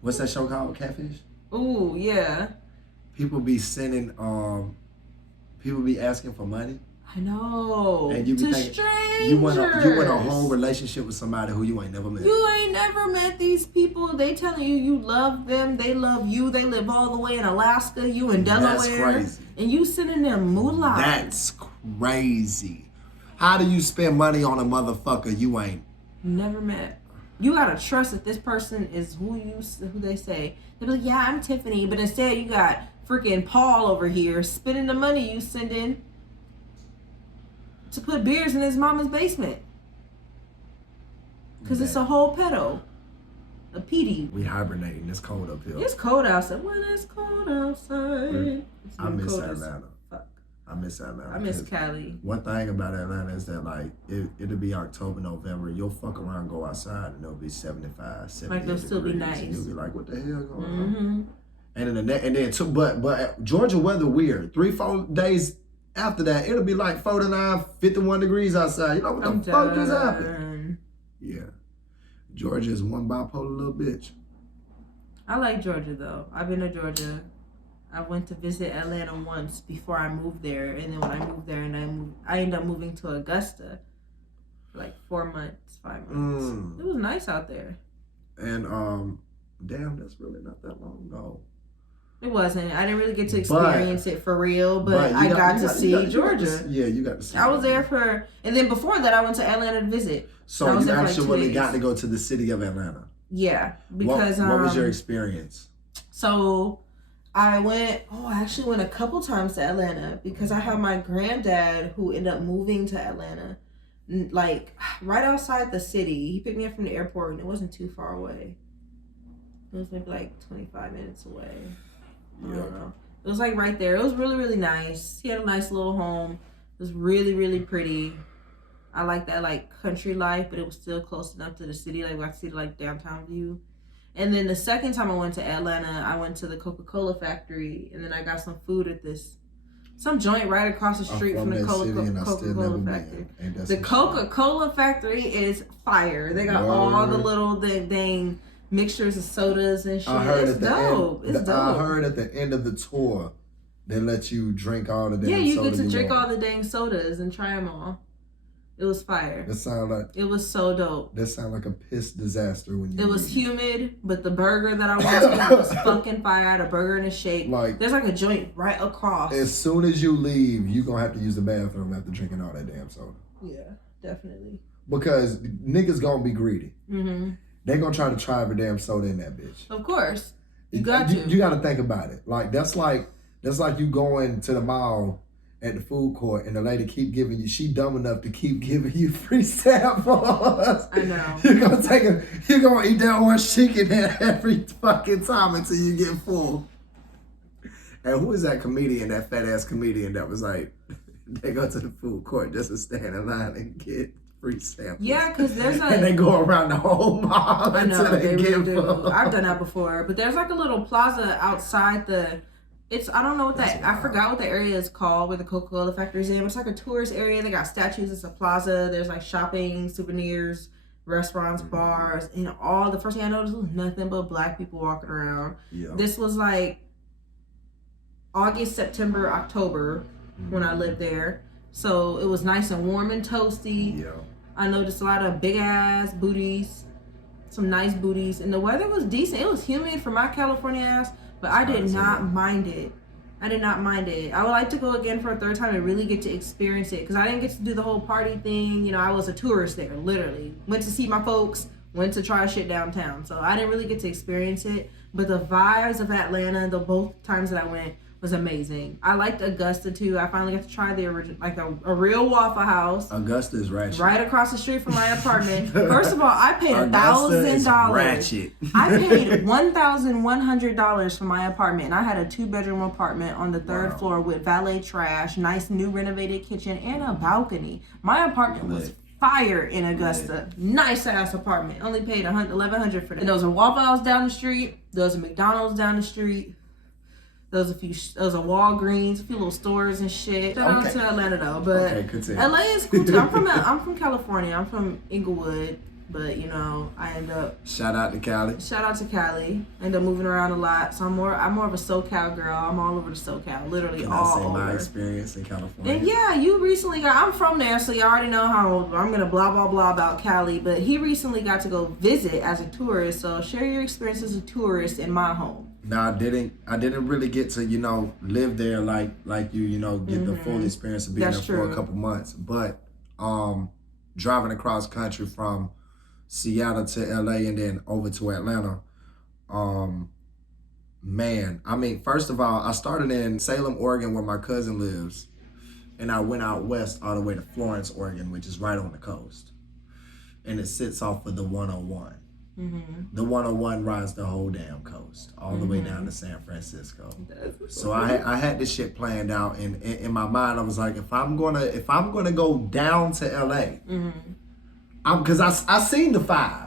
what's that show called? Catfish? Ooh, yeah. People be sending people be asking for money. I know. And you be thinking strangers. you want a whole relationship with somebody who you ain't never met. You ain't never met these people. They telling you love them. They love you. They live all the way in Alaska. You in Delaware. That's crazy. And you sending them moolah. That's crazy. How do you spend money on a motherfucker you ain't never met? You gotta trust that this person is who they say. They be like, yeah, I'm Tiffany, but instead you got freaking Paul over here spending the money you send in to put beers in his mama's basement. Because it's a whole pedo. A PD. We hibernating. It's cold up here. It's cold outside. When it's cold outside. I miss Atlanta. I miss Atlanta. I miss Cali. One thing about Atlanta is that, like, it'll be October, November. You'll fuck around, go outside, and it'll be 75, 78 like, it'll still be nice. And you'll be like, what the hell going on? And then but Georgia weather weird. 3-4 days after that, it'll be like 49, 51 degrees outside. You know what the fuck just happened? Yeah. Georgia is one bipolar little bitch. I like Georgia, though. I've been to Georgia. I went to visit Atlanta once before I moved there. And then when I moved there, I ended up moving to Augusta for like 4 months, 5 months. It was nice out there. And damn, that's really not that long ago. It wasn't. I didn't really get to experience it for real, but I got to see Georgia. You got to see. I was there for, and then before that, I went to Atlanta to visit. So you actually got to go to the city of Atlanta. Yeah, because what was your experience? So I actually went a couple times to Atlanta because I have my granddad who ended up moving to Atlanta, like right outside the city. He picked me up from the airport and it wasn't too far away. It was maybe like 25 minutes away. I don't know. It was like right there. It was really, really nice. He had a nice little home. It was really, really pretty. I like that like country life, but it was still close enough to the city. Like we got to see the like downtown view. And then the second time I went to Atlanta, I went to the Coca-Cola factory, and then I got some food at some joint right across the street from the Coca-Cola factory. The Coca-Cola factory is fire. They got all the little dang mixtures of sodas and shit. It's dope. I heard at the end of the tour, they let you drink all the dang sodas. Yeah, you get to drink want. all the dang sodas and try them all. It was fire. It was so dope. That sounded like a piss disaster when you. It was humid, but the burger that I wanted was fucking fire. I had a burger and a shake. Like there's like a joint right across. As soon as you leave, you gonna have to use the bathroom after drinking all that damn soda. Yeah, definitely. Because niggas gonna be greedy. Mm-hmm. They gonna try every damn soda in that bitch. Of course, you got to. You got to think about it. Like that's like you going to the mall at the food court and the lady keep giving you, she dumb enough to keep giving you free samples. I know. You're gonna eat that orange chicken every fucking time until you get full. And who is that comedian, that fat ass comedian that was like, they go to the food court just to stand in line and get free samples. Yeah, because there's and they go around the whole mall until they get full. I've done that before, but there's like a little plaza outside I don't know what I forgot what the area is called where the Coca-Cola factory is in. It's like a tourist area. They got statues. It's a plaza. There's like shopping, souvenirs, restaurants, bars, and all. The first thing I noticed was nothing but black people walking around. Yeah. This was like August, September, October when I lived there. So it was nice and warm and toasty. Yeah. I noticed a lot of big ass booties, some nice booties, and the weather was decent. It was humid for my California ass. But I did not mind it. I would like to go again for a third time and really get to experience it because I didn't get to do the whole party thing. You know, I was a tourist there, literally. Went to see my folks, went to try shit downtown. So I didn't really get to experience it. But the vibes of Atlanta, the both times that I went, was amazing. I liked Augusta too. I finally got to try the original, like a real Waffle House. Augusta is ratchet. Right across the street from my apartment. First of all, I paid $1,000. Ratchet. I paid $1,100 for my apartment, and I had a 2-bedroom apartment on the third floor with valet trash, nice new renovated kitchen, and a balcony. My apartment was fire in Augusta. Nice ass apartment. Only paid $1,100 for that. And there was a Waffle House down the street. There was a McDonald's down the street. There was a Walgreens, a few little stores and shit. Shout out to Atlanta though, but LA is cool too. I'm from California. I'm from Inglewood, but you know I end up. Shout out to Cali. I end up moving around a lot, so I'm more of a SoCal girl. I'm all over the SoCal, literally Can all I say over. My experience in California. And yeah, you recently got. I'm from there, so you already know how I'm gonna blah blah blah about Cali. But he recently got to go visit as a tourist. So share your experience as a tourist in my home. Now I didn't really get to, live there like you, get the full experience of being there for a couple months. But driving across country from Seattle to LA and then over to Atlanta, man, I mean, first of all, I started in Salem, Oregon, where my cousin lives, and I went out west all the way to Florence, Oregon, which is right on the coast, and it sits off of the 101. Mm-hmm. The 101 rides the whole damn coast all the way down to San Francisco. So I had this shit planned out, and in my mind I was like, if I'm gonna go down to LA, because I seen the 5.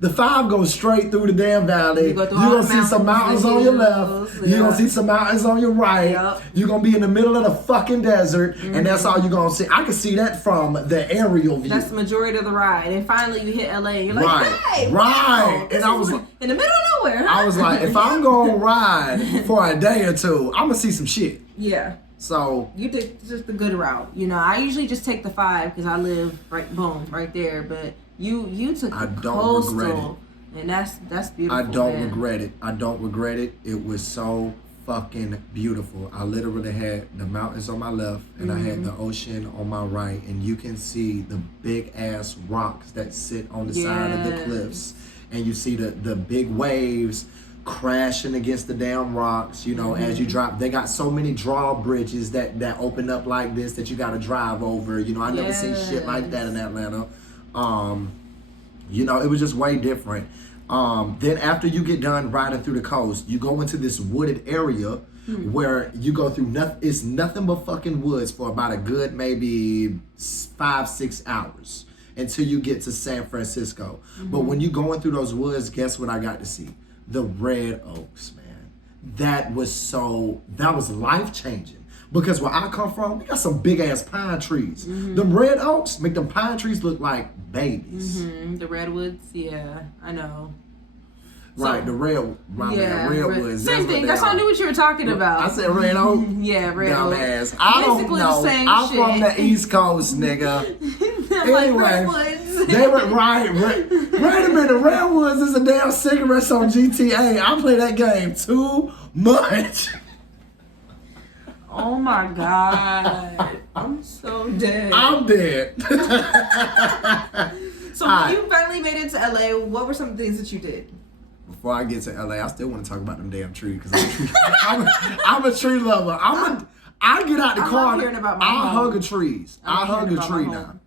The 5 goes straight through the damn valley. You're going to see some mountains on your left. Yeah. You're going to see some mountains on your right. Yep. You're going to be in the middle of the fucking desert. And that's all you're going to see. I can see that from the aerial view. That's the majority of the ride. And finally you hit LA and you're like, hey! Right. And I was like, in the middle of nowhere. Huh? I was like, if I'm going to ride for a day or two, I'm going to see some shit. Yeah. So you took just the good route. I usually just take the 5 because I live right there. But you took the coastal, And that's beautiful. I don't man. regret it. I don't regret it. It was so fucking beautiful. I literally had the mountains on my left and I had the ocean on my right, and you can see the big ass rocks that sit on the side of the cliffs, and you see the big waves crashing against the damn rocks, you know, as you drop. They got so many drawbridges that open up like this that you got to drive over. You know, I never seen shit like that in Atlanta. You know, it was just way different. Then after you get done riding through the coast, you go into this wooded area where you go through it's nothing but fucking woods for about a good maybe 5-6 hours until you get to San Francisco. But when you going through those woods, guess what I got to see? The red oaks, man. That was life changing. Because where I come from, we got some big ass pine trees. Them red oaks make them pine trees look like babies. The redwoods, yeah, I know. Right, so, the redwoods. Same thing. That's why I knew what you were talking about. I said red oak. Yeah, red oak. Dumbass. I don't know. The same I'm shit. from the East Coast, nigga. Anyway, redwoods. They were right. Wait a minute, redwoods is a damn cigarettes on GTA. I play that game too much. Oh my god. I'm so dead. I'm dead. So when you finally made it to LA, what were some things that you did? Before I get to LA, I still want to talk about them damn trees because I'm a tree lover. I get out the car. I hug a trees. I hug a tree now.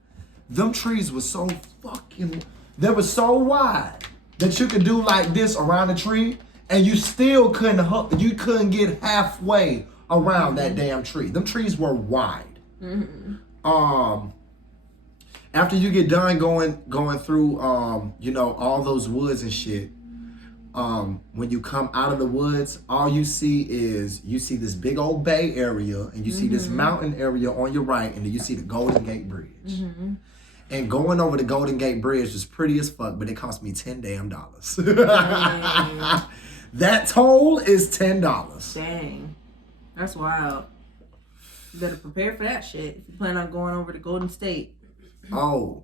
Them trees were so fucking. They were so wide that you could do like this around the tree, and you still couldn't. You couldn't get halfway around that damn tree. Them trees were wide. After you get done going through you know, all those woods and shit, when you come out of the woods, all you see is this big old bay area, and you see this mountain area on your right, and then you see the Golden Gate Bridge. And going over the Golden Gate Bridge was pretty as fuck, but it cost me $10 damn. That toll is $10. Dang. That's wild. You better prepare for that shit if you plan on going over to Golden State. Oh,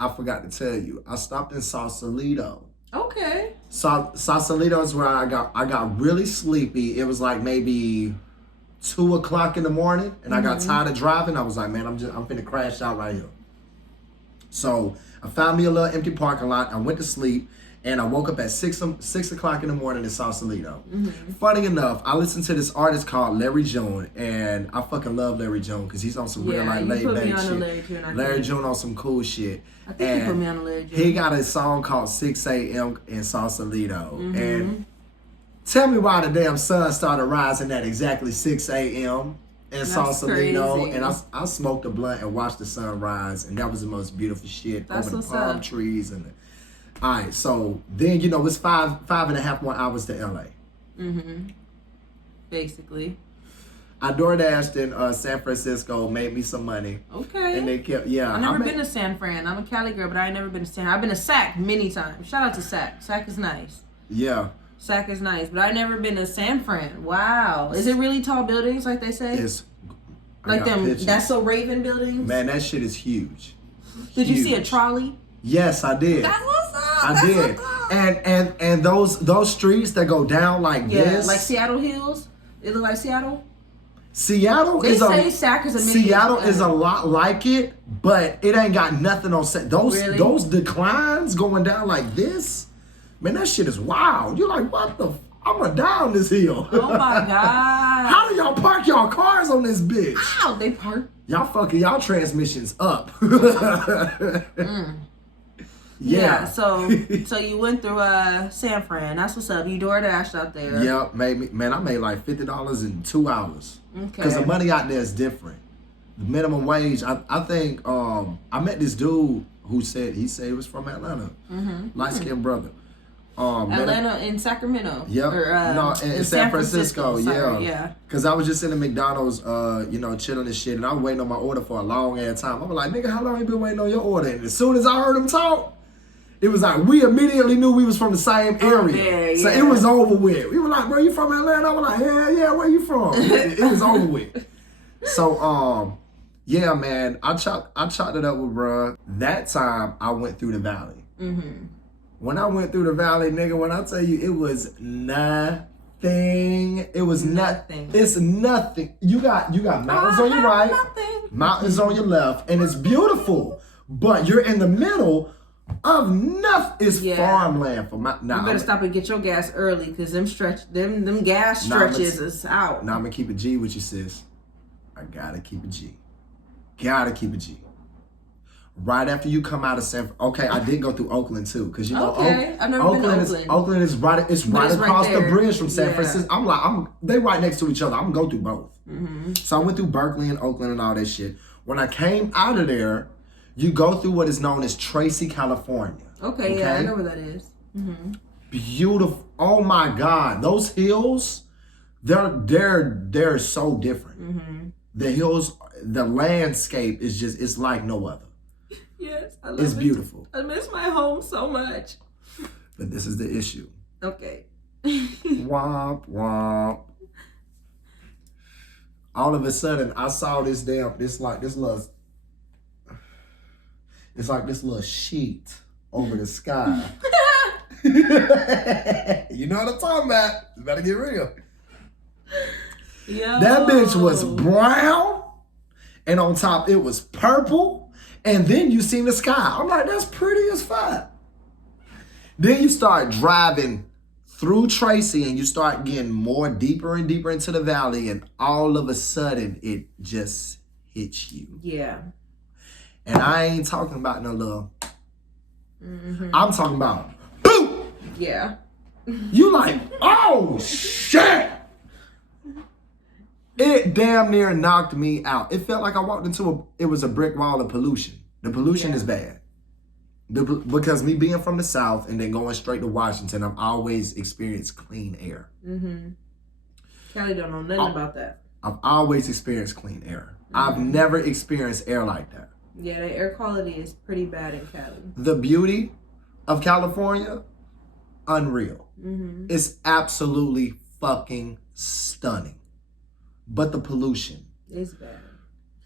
I forgot to tell you. I stopped in Sausalito. Okay. Sausalito is where I got really sleepy. It was like maybe 2 o'clock in the morning, and I got tired of driving. I was like, man, I'm finna crash out right here. So I found me a little empty parking lot. I went to sleep, and I woke up at 6 o'clock in the morning in Sausalito. Funny enough, I listened to this artist called Larry June, and I fucking love Larry June because he's on some real like laid back shit. Larry June on some cool shit. I think he put me on a Larry June. He got a song called 6 a.m. in Sausalito, and tell me why the damn sun started rising at exactly 6 a.m. in Sausalito, and I smoked a blunt and watched the sun rise, and that was the most beautiful shit. That's over the what's palm up. trees and all right, so then, you know, it's 5.5 more hours to LA. Basically. I DoorDashed in San Francisco, made me some money. Okay. And they kept, I've never been to San Fran. I'm a Cali girl, but I ain't never been to San. I've been to Sac many times. Shout out to Sac. Sac is nice. Yeah. Sac is nice, but I never been to San Fran. Wow. Is it really tall buildings like they say? It's like them pictures. That's So Raven buildings? Man, that shit is huge. Did you see a trolley? Yes, I did. That's what's up. I did. And those streets that go down like this. Like Seattle Hills. It look like Seattle. Seattle is a lot like it, but it ain't got nothing on set. Those declines going down like this, man, that shit is wild. You're like, what the? I'm gonna down this hill. Oh my god! How do y'all park y'all cars on this bitch? How they park? Y'all fucking y'all transmissions up. Yeah. So you went through San Fran. That's what's up. You DoorDashed out there. Yeah, I made like $50 in 2 hours. Okay. Because the money out there is different. The minimum wage. I think I met this dude who said he was from Atlanta. Light skinned brother. Atlanta in Sacramento. Yep. Or, in San Francisco. Yeah. Because I was just in the McDonald's, chilling and shit, and I was waiting on my order for a long ass time. I was like, nigga, how long you been waiting on your order? And as soon as I heard him talk, it was like, we immediately knew we was from the same area. So it was over with. We were like, bro, you from Atlanta? I was like, yeah, where you from? It was over with. So, yeah, man, I chopped it up with bruh. That time, I went through the valley. When I went through the valley, nigga, when I tell you it was nothing. It was nothing. It's nothing. You got mountains on your right, mountains on your left, and it's beautiful. But you're in the middle of nothing. It's farmland for my. Nah, you better stop and get your gas early, because them gas stretches is out. Now I'm gonna keep a G with you, sis. I gotta keep a G. Gotta keep a G. Right after you come out of okay, I did go through Oakland too, because you know, I've never been to Oakland. Oakland is right. It's right across the bridge from San Francisco. They right next to each other. I'm gonna go through both. Mm-hmm. So I went through Berkeley and Oakland and all that shit. When I came out of there, you go through what is known as Tracy, California. Okay, yeah, I know where that is. Mm-hmm. Beautiful. Oh my God, those hills, they're so different. Mm-hmm. The hills, the landscape is just, it's like no other. Yes, I love it. It's beautiful. I miss my home so much. But this is the issue. Okay. Womp, womp. All of a sudden, I saw this little sheet over the sky. You know what I'm talking about. You better get real. Yo. That bitch was brown, and on top it was purple. And then you seen the sky. I'm like, that's pretty as fuck. Then you start driving through Tracy and you start getting more deeper and deeper into the valley, and all of a sudden it just hits you. Yeah. And I ain't talking about no little. Mm-hmm. I'm talking about boom. Yeah. You like, oh shit. It damn near knocked me out. It felt like I walked into it was a brick wall of pollution. The pollution is bad. Because me being from the South and then going straight to Washington, I've always experienced clean air. Mm-hmm. Cali don't know nothing about that. I've always experienced clean air. Mm-hmm. I've never experienced air like that. Yeah, the air quality is pretty bad in Cali. The beauty of California, unreal. Mm-hmm. It's absolutely fucking stunning. But the pollution is bad.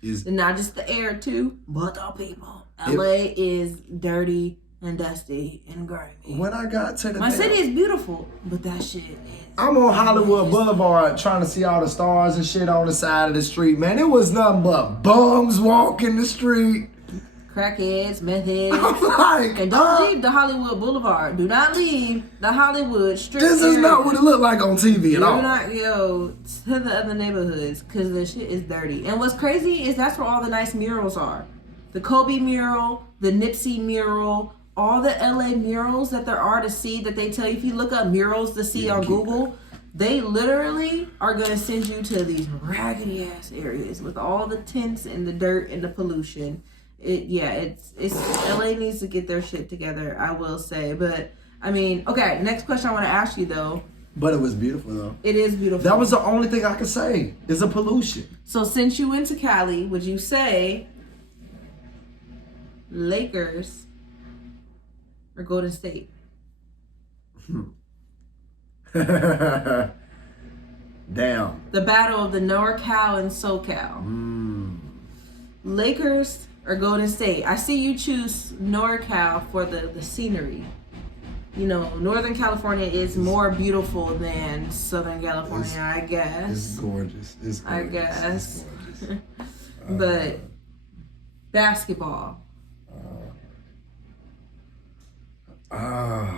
And not just the air too, but the people. LA is dirty and dusty and grimy. When I got to my city is beautiful, but that shit is. I'm on Hollywood Boulevard trying to see all the stars and shit on the side of the street, man. It was nothing but bums walking the street. Crackheads, meth heads. I'm like, and don't leave the Hollywood Boulevard. Do not leave the Hollywood strip. This is not what it looked like on TV at all. Do not go to the other neighborhoods, because the shit is dirty. And what's crazy is that's where all the nice murals are. The Kobe mural, the Nipsey mural, all the LA murals that there are to see, that they tell you if you look up murals to see on Google, they literally are going to send you to these raggedy ass areas with all the tents and the dirt and the pollution. It's LA needs to get their shit together, I will say. But I mean, okay, next question I want to ask you though. But it was beautiful though. It is beautiful. That was the only thing I could say is a pollution. So since you went to Cali, would you say Lakers or Golden State? Damn. The battle of the NorCal and SoCal. Lakers or Golden State? I see you choose NorCal for the scenery. You know, Northern California is more beautiful than Southern California, I guess. It's gorgeous. I guess. But basketball. Y'all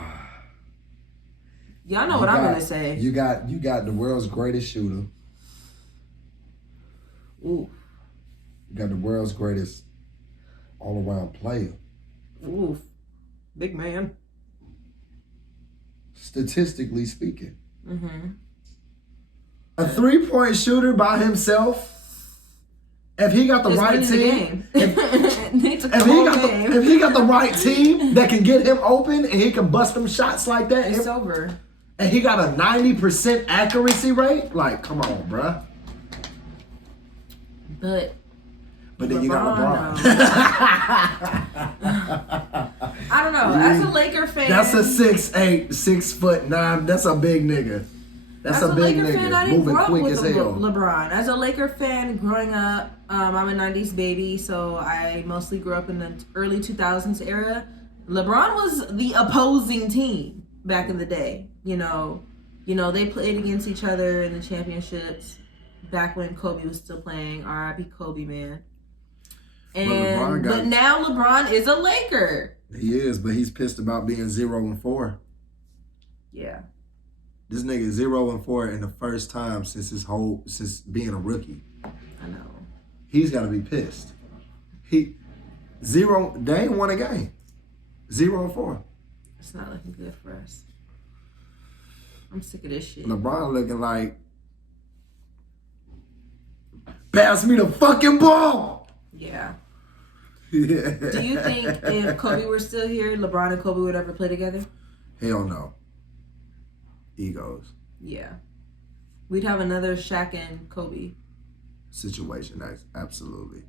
know what I'm gonna say. You got the world's greatest shooter. Ooh. You got the world's greatest all-around player. Ooh. Big man. Statistically speaking. Mm-hmm. A 3-point shooter by himself. If he got the right team, if he got the right team that can get him open and he can bust them shots like that, it's over. And he got a 90% accuracy rate, like, come on, bruh. But then you got LeBron. I don't know. As a Laker fan, that's a 6'8", 6'9". That's a big nigga. That's a big Laker nigga. Fan, I didn't moving grow up quick with as hell. LeBron. As a Laker fan, growing up, I'm a '90s baby, so I mostly grew up in the early 2000s era. LeBron was the opposing team back in the day. You know, they played against each other in the championships back when Kobe was still playing. R.I.P. Kobe, man. But now LeBron is a Laker. He is, but he's pissed about being 0-4. Yeah. This nigga 0-4 in the first time since being a rookie. I know. He's got to be pissed. They ain't won a game. 0-4. It's not looking good for us. I'm sick of this shit. LeBron looking like, pass me the fucking ball. Yeah. Yeah. Do you think if Kobe were still here, LeBron and Kobe would ever play together? Hell no. Egos. Yeah. We'd have another Shaq and Kobe situation. Absolutely.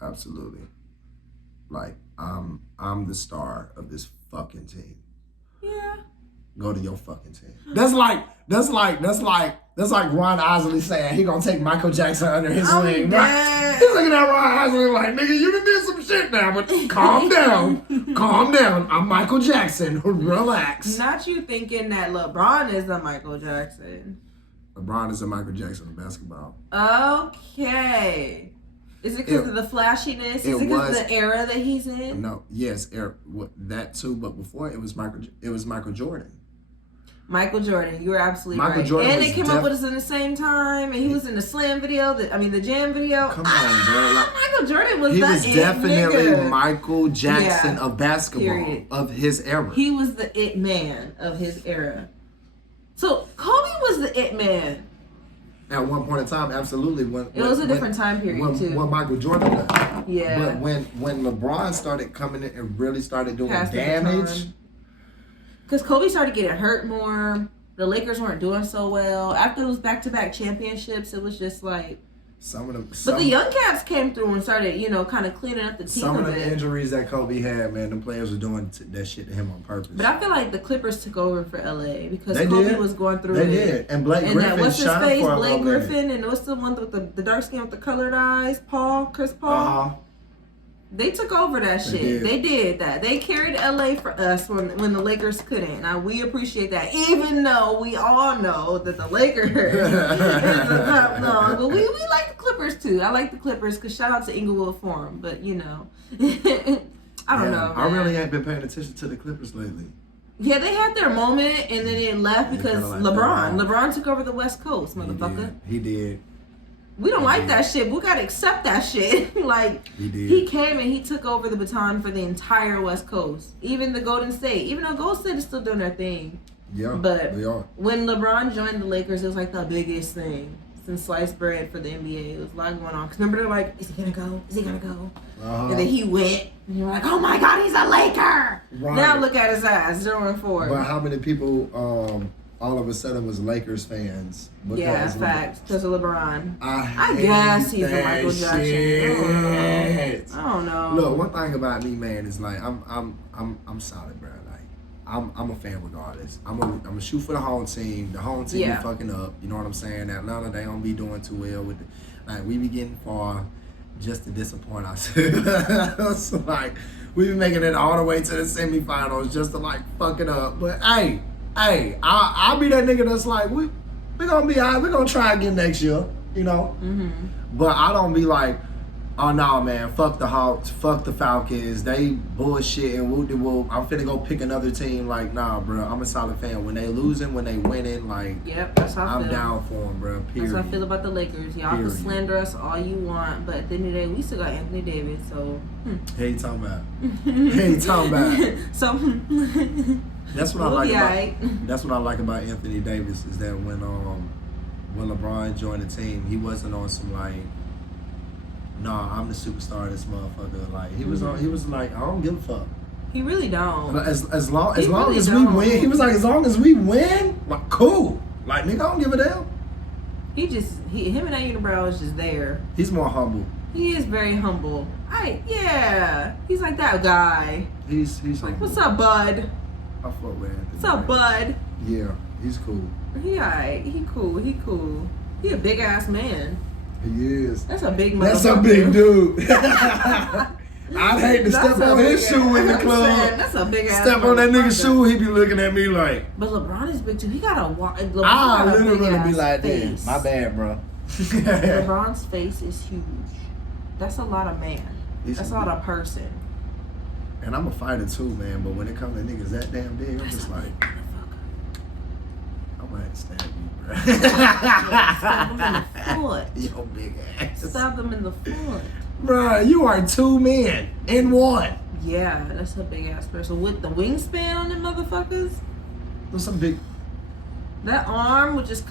Absolutely. Like, I'm the star of this fucking team. Yeah. Go to your fucking team. That's like Ron Isley saying he gonna take Michael Jackson under his wing. Right? He's looking at Ron Isley like, nigga, you done did some shit now, but calm down. Calm down. I'm Michael Jackson. Relax. Not you thinking that LeBron is a Michael Jackson. LeBron is a Michael Jackson of basketball. Okay. Is it because of the flashiness? Is it because of the era that he's in? No. Yes, that too. But before it was Michael Jordan. Michael Jordan, you were absolutely Michael right. Jordan and they came up with us in the same time, and he was in the Slam video, the Jam video. Come on, bro. Like, Michael Jordan was he was definitely nigga. Michael Jackson of basketball, of his era. He was the it man of his era. So Kobe was the it man. At one point in time, absolutely. It was a different time period, too. When Michael Jordan left. Yeah. But when LeBron started coming in and really started doing damage. Because Kobe started getting hurt more. The Lakers weren't doing so well. After those back-to-back championships, it was just like... But the young cats came through and started, kind of cleaning up the team Some a of the bit. injuries that Kobe had, man, the players were doing that shit to him on purpose. But I feel like the Clippers took over for LA because they Kobe did. was going through they it. They did. And Blake Griffin what's his shined face? for a Blake little Griffin, minute. and what's the one with the dark skin with the colored eyes? Chris Paul. Uh-huh. They took over that shit. They did that. They carried LA for us when the Lakers couldn't. Now we appreciate that, even though we all know that the Lakers is the top dog. But we like the Clippers too. I like the Clippers because shout out to Inglewood Forum. But I don't know. Man. I really ain't been paying attention to the Clippers lately. Yeah, they had their moment and then it left because LeBron took over the West Coast, motherfucker. He did. We don't like that shit. But we gotta accept that shit. Like he came and he took over the baton for the entire West Coast, even the Golden State. Even though Golden State is still doing their thing. Yeah, but they are. When LeBron joined the Lakers, it was like the biggest thing since sliced bread for the NBA. It was a lot going on. Cause remember they're like, is he gonna go? Is he gonna go? And then he went. And you're like, oh my God, he's a Laker. Right. Now look at his ass, 0-4. But how many people? All of a sudden was Lakers fans. Facts. Because of LeBron. I guess he's a Michael Jackson. I don't know. Look, one thing about me, man, is like I'm solid, bro. Like I'm a fan regardless. I'm a shoot for the home team. The home team be fucking up. You know what I'm saying? Atlanta, they don't be doing too well with it. Like we be getting far just to disappoint ourselves. So like we be making it all the way to the semifinals just to like fuck it up. But hey, I'll be that nigga that's like, we're gonna be all right, we're gonna try again next year, Mm-hmm. But I don't be like, oh no, man, fuck the Hawks, fuck the Falcons, they bullshit and whoop-de-whoop, I'm finna go pick another team. Like, nah, bro, I'm a solid fan. When they losing, when they winning, like, yep, that's how I feel. I'm down for them, bro, period. That's how I feel about the Lakers. Y'all can slander us all you want, but at the end of the day, we still got Anthony Davis, so. Hey, talking about. So. That's what I like about. That's what I like about Anthony Davis is that when LeBron joined the team, he wasn't on some like, nah, I'm the superstar of this motherfucker. Like he was on. He was like, I don't give a fuck. He really don't. As long as we win, he was like, as long as we win, like cool. Like nigga, I don't give a damn. Him and that unibrow is just there. He's more humble. He is very humble. He's like that guy. He's like, humble. What's up, bud? I fuck with Anthony. What's up, bud? Yeah, he's cool. He alright. He cool. He a big ass man. He is. That's a big motherfucker. That's a big dude. I'd hate to step on his shoe in the club. That's a big ass. Step on that nigga's shoe, he be looking at me like. But LeBron is big too. He got a walk. I literally be like this. My bad, bro. LeBron's face is huge. That's a lot of man. That's a lot of person. And I'm a fighter too, man. But when it comes to niggas that damn big, I'm just like, I'm gonna have to stab you, bro. Stab him in the foot. Yo, big ass. Stab him in the foot. Bro, you are 2 men in one. Yeah, that's a big ass person. With the wingspan on them motherfuckers. What's some big? That arm would just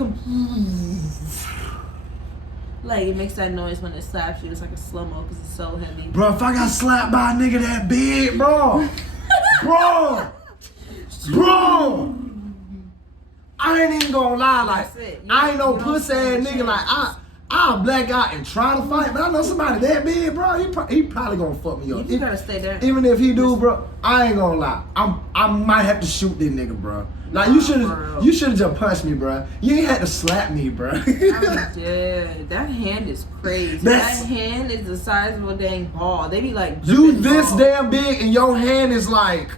like it makes that noise when it slaps you. It's like a slow mo because it's so heavy. Bro, if I got slapped by a nigga that big, bro, bro, I ain't even gonna lie, like I ain't no pussy ass nigga. Like I'll black out and try to fight, but I know somebody that big, bro. He probably gonna fuck me up. You gotta stay there. Even if he do, bro, I ain't gonna lie. I might have to shoot this nigga, bro. Like you should have just punched me, bro. You ain't had to slap me, bro. I'm dead. That hand is crazy. That hand is the size of a dang ball. They be like you this damn big and your hand is like,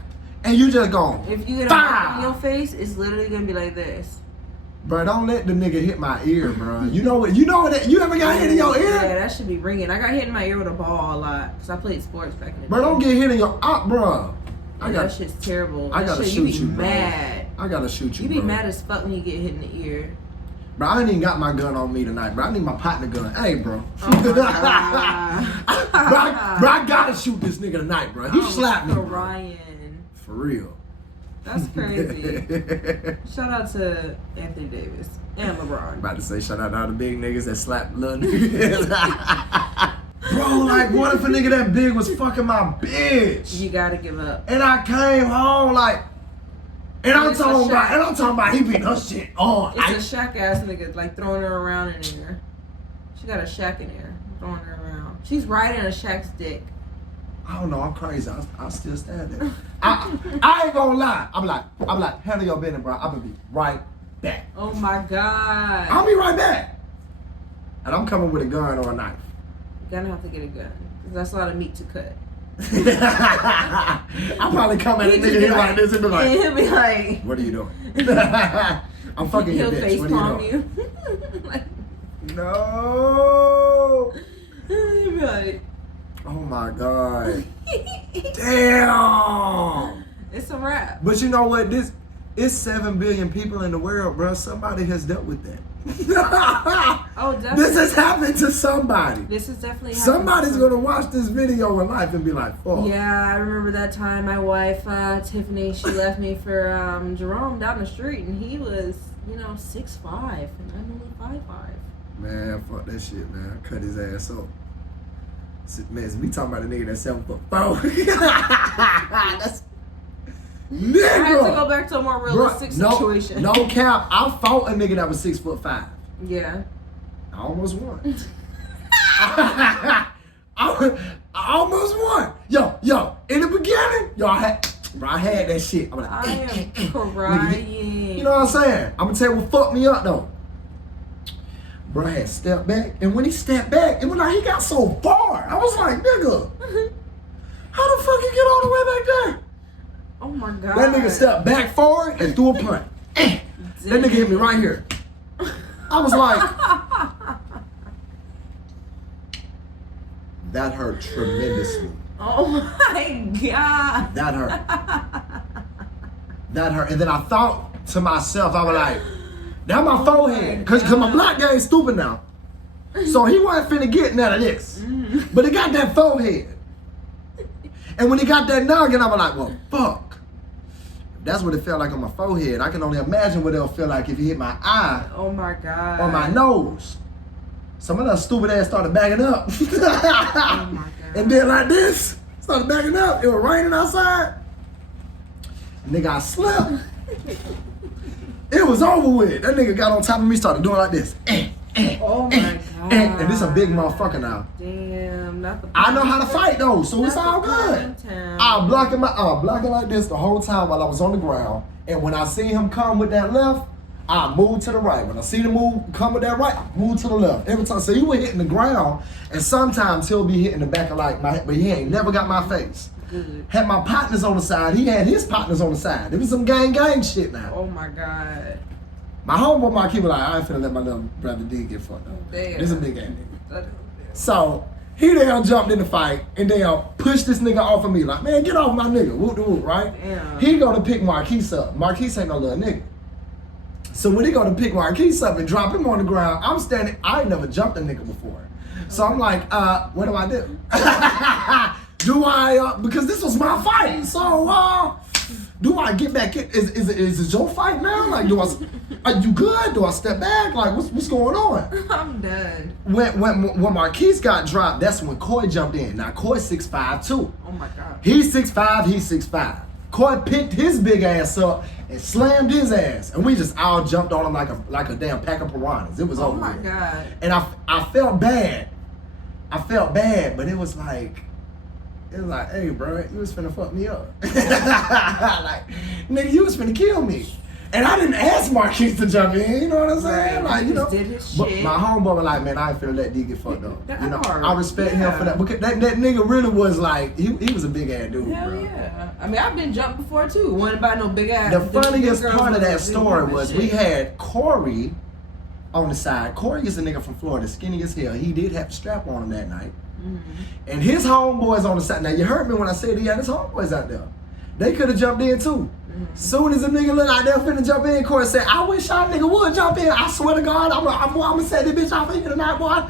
and you just going. If you get a mark on your face, it's literally gonna be like this. Bro, don't let the nigga hit my ear, bro. You know what? You ever got hit in your ear? Yeah, that should be ringing. I got hit in my ear with a ball a lot because I played sports back in the day. Bro, don't get hit in your bro. That shit's terrible. I gotta shoot you, bro. Mad. I gotta shoot you, You be bro. mad as fuck when you get hit in the ear. Bro, I ain't even got my gun on me tonight, bro. I need my partner gun. Hey, bro. Oh my God. bro, I gotta shoot this nigga tonight, bro. He slapped me. Ryan. For real. That's crazy. Shout out to Anthony Davis and LeBron. About to say shout out to all the big niggas that slap little niggas. Bro, like what if a nigga that big was fucking my bitch? You gotta give up. And I came home like, and I'm talking about he beat her shit on. It's a Shaq ass nigga like throwing her around in there. She got a Shaq in there throwing her around. She's riding a Shaq's dick. I don't know, I'm crazy. I'll still stand there. I ain't gonna lie. I'm like, handle your business, bro. I'm gonna be right back. Oh my God. I'll be right back. And I'm coming with a gun or a knife. You're gonna have to get a gun. Cause that's a lot of meat to cut. I'll probably come at a nigga here like this and be like, he'll be like, what are you doing? I'm fucking your bitch. What are you doing? Like, no. He'll be like, oh my God. Damn. It's a wrap. But you know what? It's 7 billion people in the world, bro. Somebody has dealt with that. Oh, definitely. This has happened to somebody. This is definitely somebody's gonna watch this video in life and be like, fuck. Yeah, I remember that time my wife, Tiffany, she left me for Jerome down the street, and he was, 6'5", and I'm only 5'5". Man, fuck that shit, man. I cut his ass up. Man, we talking about a nigga that's 7'4". That's nigga. I have to go back to a more realistic situation. No cap. I fought a nigga that was 6'5". Yeah. I almost won. I almost won. Yo. In the beginning, I had that shit. I'm like, I am crying. You know what I'm saying? I'm gonna tell you what fucked me up though. Bro had stepped back, and when he stepped back, it was like he got so far. I was like, nigga, how the fuck you get all the way back there? Oh my God. That nigga stepped back forward and threw a punch. That nigga hit me right here. I was like, that hurt tremendously. Oh my God. That hurt. That hurt. And then I thought to myself, I was like, that's my forehead. Cause my black guy is stupid now. So he wasn't finna get none of this. But he got that forehead. And when he got that noggin, I was like, well, fuck. That's what it felt like on my forehead. I can only imagine what it'll feel like if he hit my eye. Oh my God. Or my nose. Some of that stupid ass started backing up. Oh my God. And then like this, started backing up. It was raining outside. Nigga, I slept. It was over with. That nigga got on top of me, started doing like this. Oh my God. And this a big motherfucker now. Damn, not the I know how to fight though, so it's all good. I'll block him like this the whole time while I was on the ground. And when I seen him come with that left, I move to the right. When I see the move come with that right, I move to the left. Every time. So he was hitting the ground, and sometimes he'll be hitting the back of like my head, but he ain't never got my face. Good. Had my partners on the side. He had his partners on the side. It was some gang shit now. Oh my God. My homeboy Marquis was like, I ain't finna let my little brother D get fucked up. Damn. This is a big ass nigga. So he then jumped in the fight and then pushed this nigga off of me like, man, get off my nigga. Whoop de whoop, right? Damn. He go to pick Marquis up. Marquis ain't no little nigga. So when he go to pick Marquis up and drop him on the ground, I'm standing. I ain't never jumped a nigga before. So I'm like, what do I do? Do I, because this was my fight. So, do I get back in? Is it your fight now? Like, are you good? Do I step back? Like, what's going on? I'm done. When Marquise got dropped, that's when Coy jumped in. Now, Coy's 6'5" too. Oh my God. He's 6'5", he's 6'5". Coy picked his big ass up and slammed his ass. And we just all jumped on him like a damn pack of piranhas. It was over. Oh my with. God. And I felt bad. But it was like, hey, bro, you was finna fuck me up. Like, nigga, you was finna kill me. And I didn't ask Marquise to jump in, you know what I'm saying? Right. Like, you know. Did his But shit. my homeboy was like, man, I ain't finna let D get fucked up. That You know, hard. I respect him for that. Because that nigga really was like, he was a big ass dude, Hell bro. yeah. I mean, I've been jumped before too. Wasn't about no big ass. The funniest big part of that girls story with was shit. we had Corey on the side. Corey is a nigga from Florida, skinny as hell. He did have a strap on him that night. Mm-hmm. And his homeboys on the side. Now, you heard me when I said he had his homeboys out there. They could have jumped in too. Mm-hmm. Soon as a nigga look out there finna jump in, Corey said, I wish y'all nigga would jump in. I swear to God, I'm gonna set this bitch off of you tonight, boy.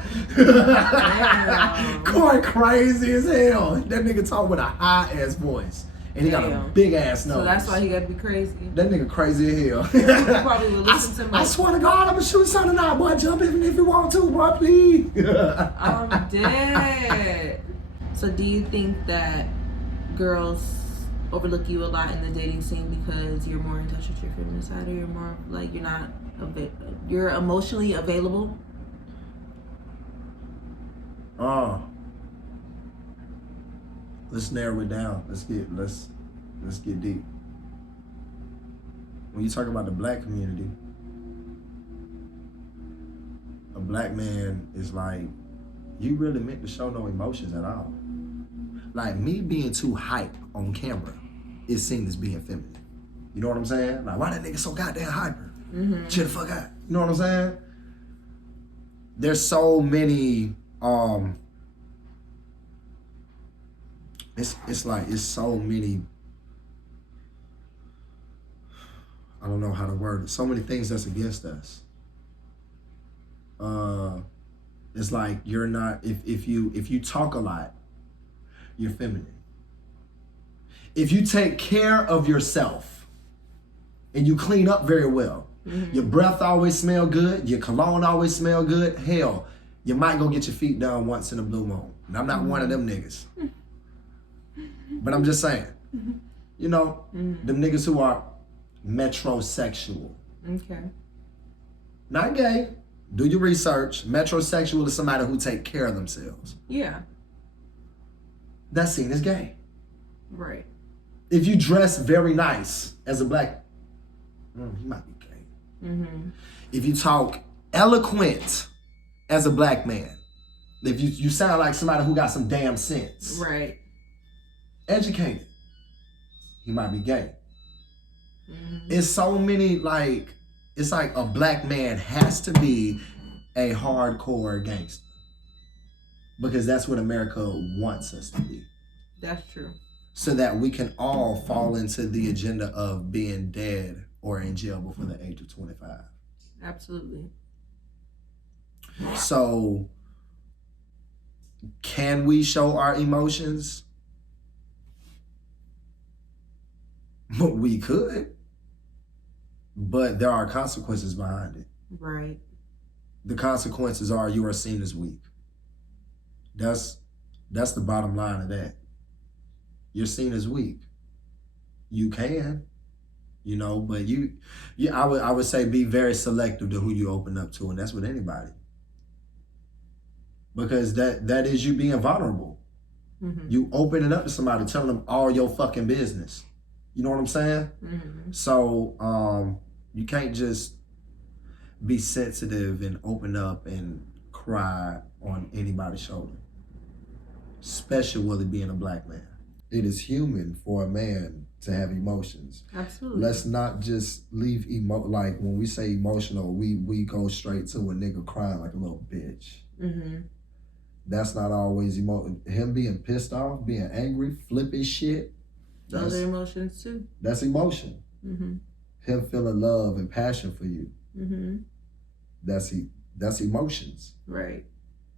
Corey crazy as hell. That nigga talk with a high ass voice. And he got a big ass nose. So that's why he gotta be crazy. That nigga crazy as hell. He probably would listen to I swear to God, I'm gonna shoot something tonight, boy. Jump in if you want to, boy, please. I'm dead. So do you think that girls overlook you a lot in the dating scene because you're more in touch with your feminine side, or you're more like you're emotionally available? Let's narrow it down. Let's get deep. When you talk about the black community, a black man is like, you really meant to show no emotions at all. Like, me being too hype on camera is seen as being feminine. You know what I'm saying? Like, why that nigga so goddamn hyper? Mm-hmm. Chill the fuck out. You know what I'm saying? There's so many, it's so many, I don't know how to word it, so many things that's against us. It's like you're not, if you talk a lot, you're feminine. If you take care of yourself and you clean up very well, mm-hmm. Your breath always smell good, your cologne always smell good, hell, you might go get your feet done once in a blue moon. And I'm not mm-hmm. one of them niggas. But I'm just saying, mm-hmm. you know, mm-hmm. them niggas who are metrosexual. Okay. Not gay. Do your research. Metrosexual is somebody who take care of themselves. Yeah. That's seen as gay. Right. If you dress very nice as a black, you might be gay. Mm-hmm. If you talk eloquent as a black man, if you sound like somebody who got some damn sense. Right. Educated, he might be gay. Mm-hmm. It's so many, like, it's like a black man has to be a hardcore gangster. Because that's what America wants us to be. That's true. So that we can all fall into the agenda of being dead or in jail before the age of 25. Absolutely. So, can we show our emotions? We could. But there are consequences behind it. Right. The consequences are you are seen as weak. That's the bottom line of that. You're seen as weak. You can, you know, but I would say be very selective to who you open up to, and that's with anybody. Because that is you being vulnerable. Mm-hmm. You opening up to somebody, telling them all your fucking business. You know what I'm saying? Mm-hmm. So you can't just be sensitive and open up and cry on anybody's shoulder, especially with it being a black man. It is human for a man to have emotions. Absolutely. Let's not just leave like when we say emotional, we go straight to a nigga crying like a little bitch. Mm-hmm. That's not always him being pissed off, being angry, flipping shit. Those are emotions too. That's emotion. Mm-hmm. Him feeling love and passion for you. Mm-hmm. That's emotions. Right.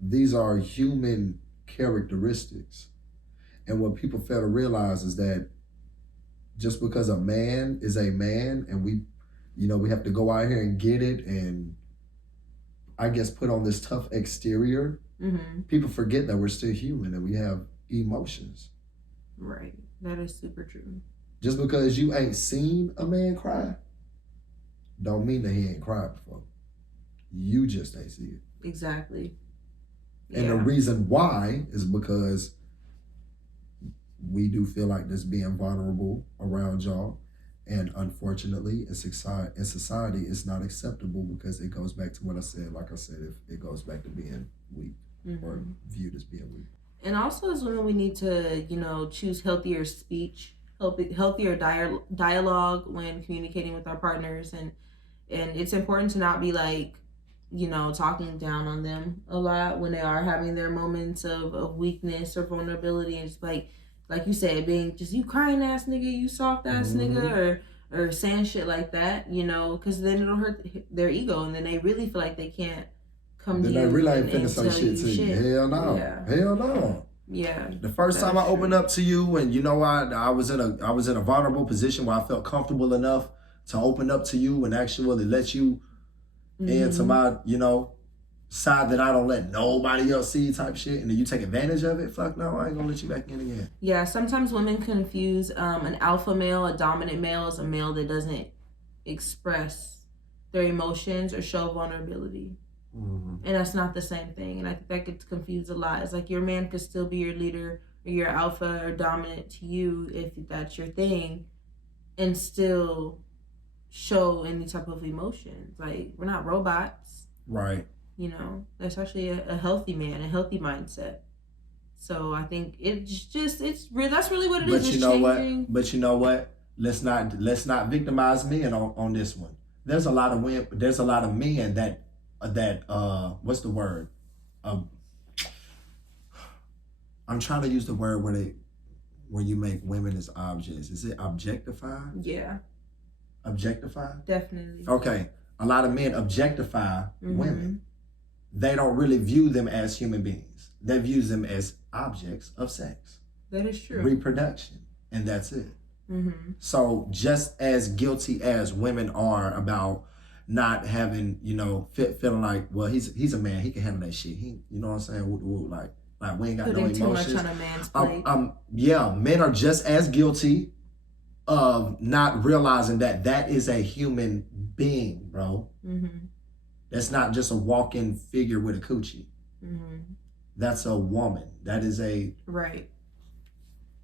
These are human characteristics. And what people fail to realize is that just because a man is a man and we have to go out here and get it and I guess put on this tough exterior, mm-hmm. people forget that we're still human and we have emotions. Right. That is super true. Just because you ain't seen a man cry, don't mean that he ain't cried before. You just ain't see it. Exactly. And the reason why is because we do feel like this being vulnerable around y'all. And unfortunately, in society, it's not acceptable because it goes back to what I said. Like I said, it goes back to being weak mm-hmm. or viewed as being weak. And also as women, we need to, choose healthier speech, healthier dialogue when communicating with our partners. And it's important to not be like, talking down on them a lot when they are having their moments of weakness or vulnerability. And just like you said, being just, you crying ass nigga, you soft ass mm-hmm. nigga, or saying shit like that, because then it'll hurt their ego. And then they really feel like they can't come to you. Then they really ain't and finna say shit to you. Hell no. Yeah. Hell no. Yeah. The first time I opened up to you, and I was in a vulnerable position where I felt comfortable enough to open up to you and actually let you mm-hmm. into my, side that I don't let nobody else see type shit, and then you take advantage of it. Fuck no, I ain't gonna let you back in again. Yeah, sometimes women confuse an alpha male, a dominant male, as a male that doesn't express their emotions or show vulnerability. Mm-hmm. And that's not the same thing. And I think that gets confused a lot. It's like your man could still be your leader or your alpha or dominant to you if that's your thing, and still show any type of emotions. Like, we're not robots. Right. That's actually a healthy man, a healthy mindset. So I think that's really what it is. But you know what? Let's not victimize men on this one. There's a lot of men that what's the word? I'm trying to use the word where you make women as objects. Is it objectify? Yeah. Objectify? Definitely. Okay. A lot of men objectify mm-hmm. women. They don't really view them as human beings. They view them as objects of sex. That is true. Reproduction. And that's it. Mm-hmm. So just as guilty as women are about not having, feeling like, well, he's a man, he can handle that shit. He, you know what I'm saying? Like we ain't got putting no emotions. Too much on a man's plate. Yeah, men are just as guilty of not realizing that is a human being, bro. Mm-hmm. That's not just a walk-in figure with a coochie. Mm-hmm. That's a woman. That is right.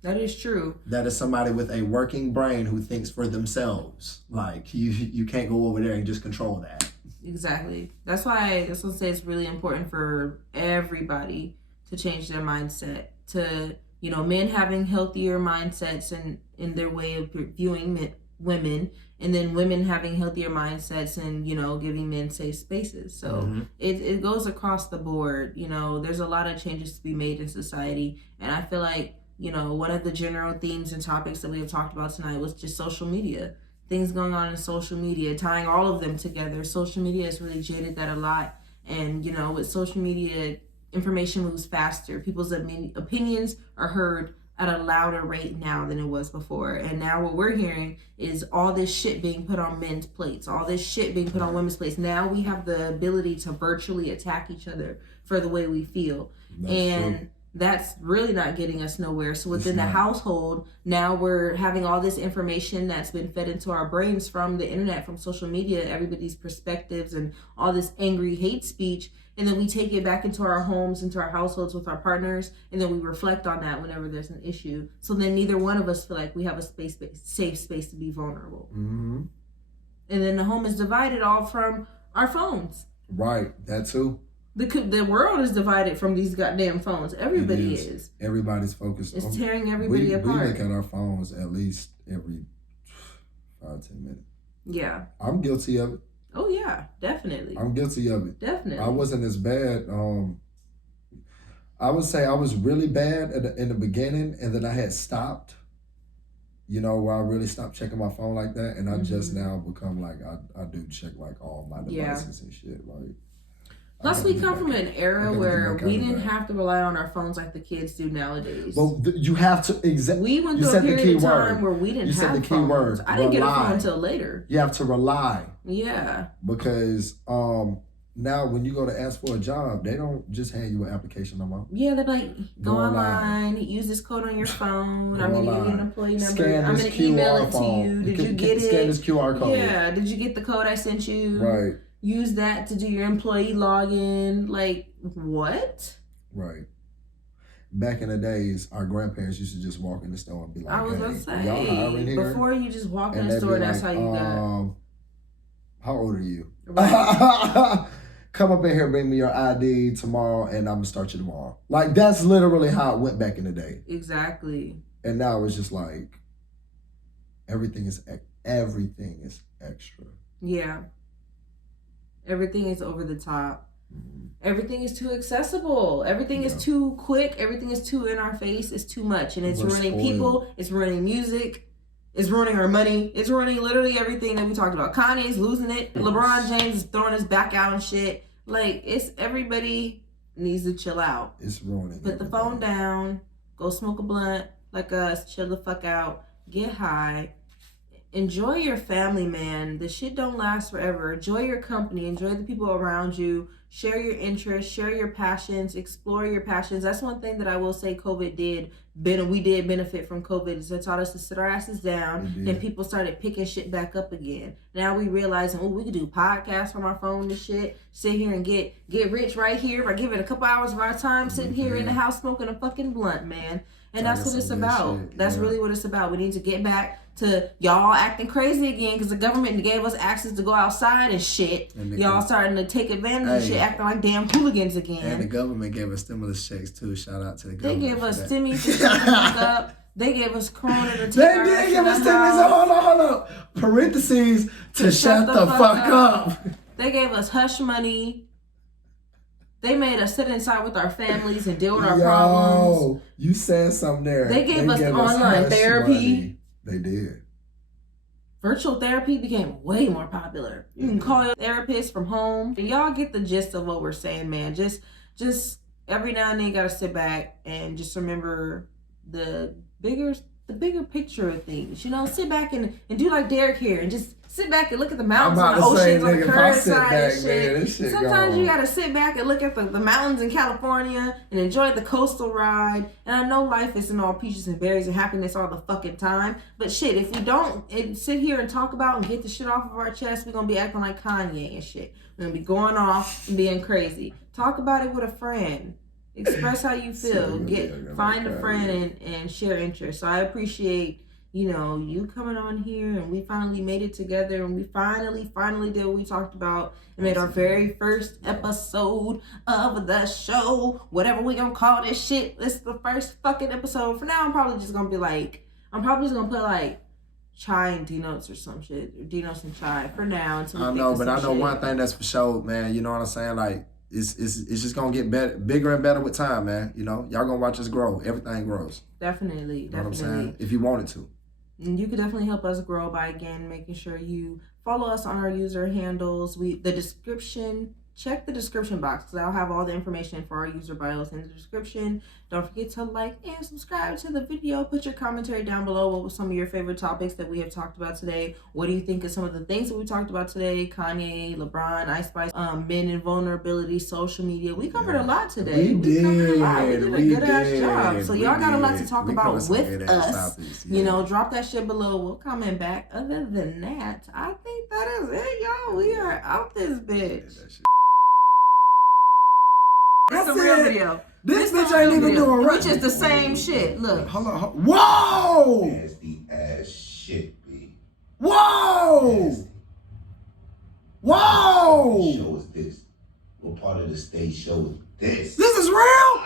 That is true. That is somebody with a working brain who thinks for themselves. Like, you can't go over there and just control that. Exactly. That's why I say it's really important for everybody to change their mindset. To, men having healthier mindsets in their way of viewing women, and then women having healthier mindsets and, giving men safe spaces. So mm-hmm. it goes across the board. There's a lot of changes to be made in society. And I feel like, one of the general themes and topics that we have talked about tonight was just social media. Things going on in social media, tying all of them together. Social media has really jaded that a lot. And, with social media, information moves faster. People's opinions are heard at a louder rate now than it was before. And now what we're hearing is all this shit being put on men's plates, all this shit being put on women's plates. Now we have the ability to virtually attack each other for the way we feel. That's really not getting us nowhere. So within the household, now we're having all this information that's been fed into our brains from the internet, from social media, everybody's perspectives and all this angry hate speech. And then we take it back into our homes, into our households with our partners, and then we reflect on that whenever there's an issue. So then neither one of us feel like we have a safe space to be vulnerable. Mm-hmm. And then the home is divided all from Our phones. Right, that too. The world is divided from these goddamn phones. Everybody is. Everybody's focused. It's tearing everybody apart. We look at our phones at least every 5-10 minutes. Yeah. I'm guilty of it. Oh yeah, definitely. I'm guilty of it. Definitely. I wasn't as bad. I would say I was really bad in the beginning, and then I had stopped. You know, where I really stopped checking my phone like that, and I just now become like I do check like all my devices and shit. Like, plus, we come from an era where we didn't have to rely on our phones like the kids do nowadays. Well, you have to We went through a period of time where we didn't have phones. I didn't get a phone until later. You have to rely. Yeah. Because now when you go to ask for a job, they don't just hand you an application no more. Yeah, they're like, go online, use this code on your phone. I'm going to give you an employee number. I'm going to email it to you. Did you get it? Scan this QR code. Yeah. Did you get the code I sent you? Right. Use that to do your employee login. Like, what? Right. Back in the days, our grandparents used to just walk in the store and be like, I was going to say, y'all hiring here? Before you just walk in the store, that's how you got. How old are you? Right. Come up in here, bring me your ID tomorrow, and I'm going to start you tomorrow. Like, that's literally how it went back in the day. Exactly. And now it's just like, everything is extra. Yeah. Everything is over the top. Everything is too accessible. Everything is too quick. Everything is too in our face. It's too much. And it's ruining people. It's ruining music. It's ruining our money. It's ruining literally everything that we talked about. Kanye's losing it. LeBron James is throwing his back out and shit. Like, it's everybody needs to chill out. It's ruining Put the phone down. Go smoke a blunt like us. Chill the fuck out. Get high. Enjoy your family, man. This shit don't last forever. Enjoy your company. Enjoy the people around you. Share your interests. Share your passions. Explore your passions. That's one thing that I will say COVID did. We did benefit from COVID. Is it taught us to sit our asses down. Then people started picking shit back up again. Now we realizing, we could do podcasts from our phone and shit. Sit here and get rich right here by giving a couple hours of our time sitting here in the house smoking a fucking blunt, man. And that's what it's about. That's really what it's about. We need to get back to y'all acting crazy again because the government gave us access to go outside and shit. And y'all starting to take advantage of shit, acting like damn hooligans again. And the government gave us stimulus checks too. Shout out to the government. They gave us stimulus to shut the fuck up. They gave us corona to take our They did give us stimulus. Hold on. Parentheses to shut the fuck up. They gave us hush money. They made us sit inside with our families and deal with our problems. You said something there. They gave us online therapy. Money. They did. Virtual therapy became way more popular. You can call your therapist from home. And y'all get the gist of what we're saying, man. Just every now and then you gotta sit back and just remember the bigger picture of things. You know, sit back and do like Derek here and just sit back and look at the mountains and the oceans on the current side and shit. Sometimes you gotta sit back and look at the mountains in California and enjoy the coastal ride. And I know life isn't all peaches and berries and happiness all the fucking time. But shit, if we don't sit here and talk about and get the shit off of our chest, we're gonna be acting like Kanye and shit. We're gonna be going off and being crazy. Talk about it with a friend. Express how you feel. Find a friend and share interests. So I appreciate, you coming on here, and we finally made it together, and we finally did what we talked about and made our very first episode of the show. Whatever we gonna call this shit. This is the first fucking episode. For now, I'm probably just gonna put like chai and D-notes or some shit. Or D-notes and chai for now. I know, but I know one thing that's for sure, man. You know what I'm saying? Like, it's just gonna get better, bigger and better with time, man. Y'all gonna watch us grow. Everything grows. Definitely. You know what I'm saying? If you wanted to. And you could definitely help us grow by, again, making sure you follow us on our user handles. Check the description box because I'll have all the information for our user bios in the description. Don't forget to like and subscribe to the video. Put your commentary down below. What were some of your favorite topics that we have talked about today? What do you think of some of the things that we talked about today? Kanye, LeBron, Ice Spice, men and vulnerability, social media. We covered a lot today. We did. We did a good ass job. So y'all got a lot to talk about with us. Topics, yeah. Drop that shit below. We'll comment back. Other than that, I think that is it, y'all. We are out this bitch. That's a real video. This bitch ain't even doing right. Which is the same shit. Look. Hold on. Whoa! Nasty ass shit, B. Whoa! Nasty. Whoa! Show is this. What part of the stage show is this? This is real?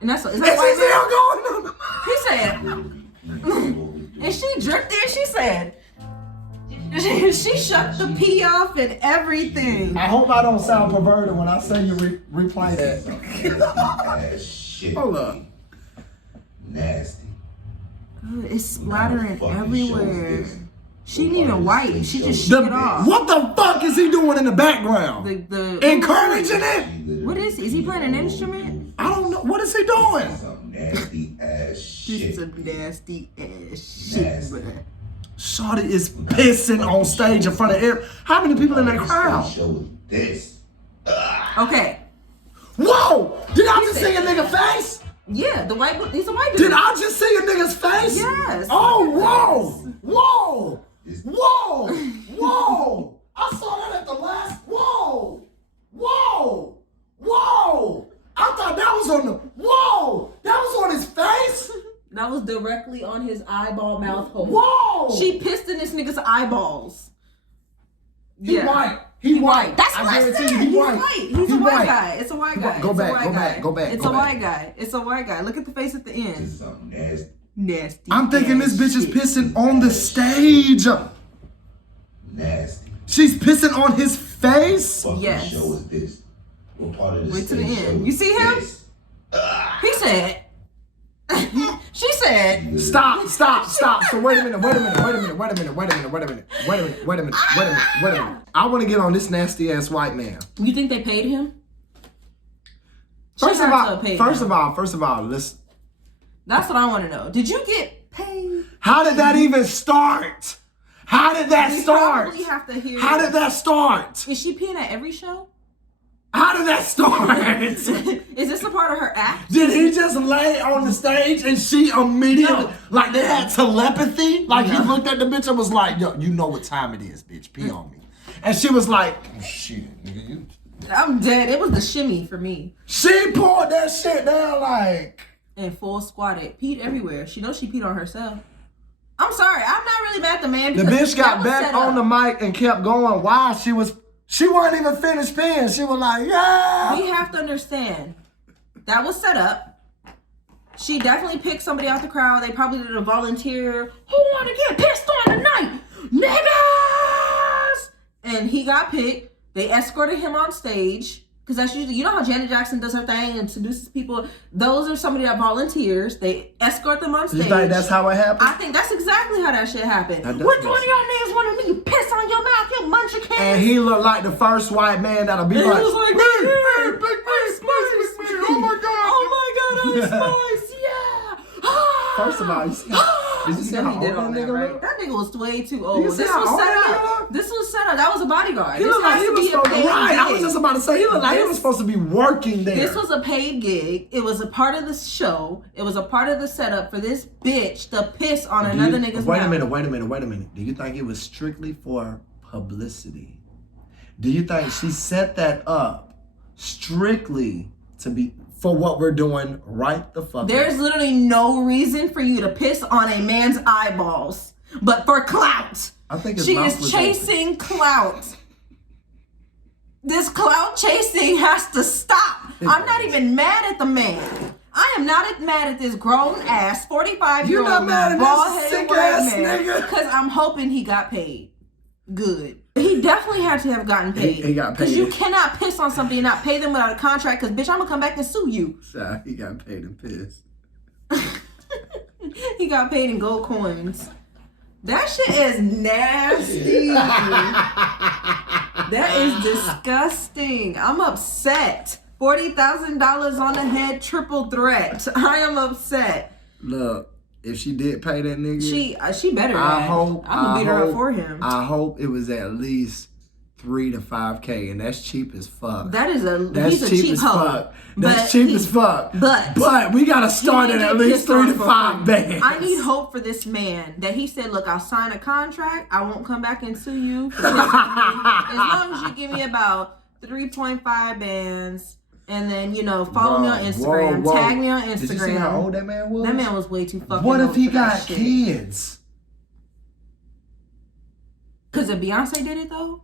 And that's is Is that he white still man? going on? He said, and she dripped in. She said, she shut the pee off and everything. I hope I don't sound perverted when I say you replay that. Ass shit. Hold up. Nasty. It's splattering What kind of fucking show everywhere. is this? She What didn't even part of the wipe. stage She show just is shook it off. What the fuck is he doing in the background? The Encouraging it? What is he playing an instrument? I don't know. What is he doing? Some nasty ass This shit. is some nasty ass shit, Nasty. bruh. Shawty is pissing on stage in front of every. How many people in that crowd? Show is this. Okay. Whoa! Did I just see a nigga face? Yeah, he's a white dude. Did I just see a nigga's face? Yes. Oh, whoa! Whoa! Whoa! Whoa! I saw that at the last. Whoa! Whoa! Whoa! I thought that was on the. Whoa! That was on his face? That was directly on his eyeball mouth hole. Whoa! She pissed in this nigga's eyeballs. He white. He white. That's what I guarantee said. you He's he white. He's a white guy. It's a white He guy. white. Go It's a back, white go guy. back, go back, It's go a back. white guy. It's a white guy. Look at the face at the This end. is something nasty. Nasty. I'm thinking this bitch is shit. pissing on the stage. Nasty. She's pissing on his face. Fucking Yes. show is this. What part of the Wait till the stage end. show You is see him? this? He said. She said. Stop. So wait a minute. I want to get on this nasty ass white man. You think they paid him? First She of had to all, pay first of all, listen. That's what I want to know. Did you get paid? How did that even start? How did that We start? probably have to hear. How did that start? Is she peeing at every show? How did that start? Is this a part of her act? Did he just lay on the stage and she immediately, No. like they had telepathy? Like he No. looked at the bitch and was like, yo, you know what time it is, bitch. Pee on me. And she was like, oh, shit, nigga, you. I'm dead. It was the shimmy for me. She poured that shit down like. And full squatted. Peed everywhere. She knows she peed on herself. I'm sorry. I'm not really mad at the man The because bitch that got was back set on the up. mic and kept going. Why? She wasn't even finished peeing. She was like, yeah. We have to understand. That was set up. She definitely picked somebody out the crowd. They probably did a volunteer. Who want to get pissed on tonight? Niggas! And he got picked. They escorted him on stage. Because that's usually, you know how Janet Jackson does her thing and seduces people? Those are somebody that volunteers. They escort them on stage. You think that's how it happened? I think that's exactly how that shit happened. That does Which make one of y'all niggas wanted me to piss on your mouth, you munch your can? And he looked like the first white man that'll be And like, he was like, me, "Yeah, big Spice, oh my God. Oh my God, Ice Spice, yeah. First of all, you see how, did you see how he did old all that that, nigga right? look? That nigga was way too You old. see This how was old set that up. nigga look? This was set up. That was a bodyguard. He This looked like has he to was be a supposed to, paid right, I was gig. just about to say, he looked like he This- was supposed to be working there. This was a paid gig. It was a part of the show. It was a part of the setup for this bitch to piss on another nigga's Wait mouth. a minute. Do you think it was strictly for publicity? Do you think she set that up strictly to be for what we're doing right the fuck There's now? literally no reason for you to piss on a man's eyeballs, but for clout. I think his She mouth is was chasing clout. This clout chasing has to stop. I'm not even mad at the man. I am not mad at this grown ass 45-year-old You're not mad at this bald-headed sick white ass man nigga? because I'm hoping he got paid. Good. He definitely had to have gotten paid. He got paid. Because you cannot piss on somebody and not pay them without a contract. Because bitch, I'm gonna come back and sue you. old. He got paid in piss. He got paid in gold coins. That shit is nasty. That is disgusting. I'm upset. $40,000 on the head, triple threat. I am upset. Look, if she did pay that nigga, She better. I I'm gonna beat her up for him. I hope it was at least 3 to 5K, and that's cheap as fuck. That's That's he's a cheap cheap as hoe. fuck. That's cheap as fuck. But we gotta start he at didn't at get least pissed 3 to off for 5 free. bands. I need hope for this man that he said, look, I'll sign a contract. I won't come back and sue you for pissing on me. As long as you give me about 3.5 bands and then, follow me on Instagram, tag me on Instagram. Did you see how old that man was? That man was way too fucking What if old he for that got shit. kids? Because if Beyonce did it, though,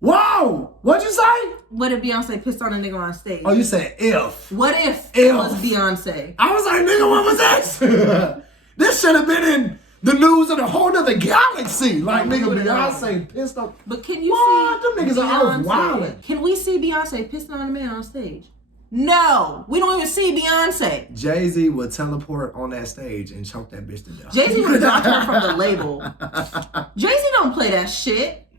Whoa! What'd you say? What if Beyonce pissed on a nigga on stage? Oh, you said if. What if it was Beyonce? I was like, nigga, what was this? This should have been in the news of a whole nother galaxy. Like, nigga, Beyonce pissed on. But can you what? see Them niggas are out wildin'. Can we see Beyonce pissing on a man on stage? No, we don't even see Beyonce. Jay-Z would teleport on that stage and choke that bitch to death. Jay-Z would have dropped her from the label. Jay-Z don't play that shit.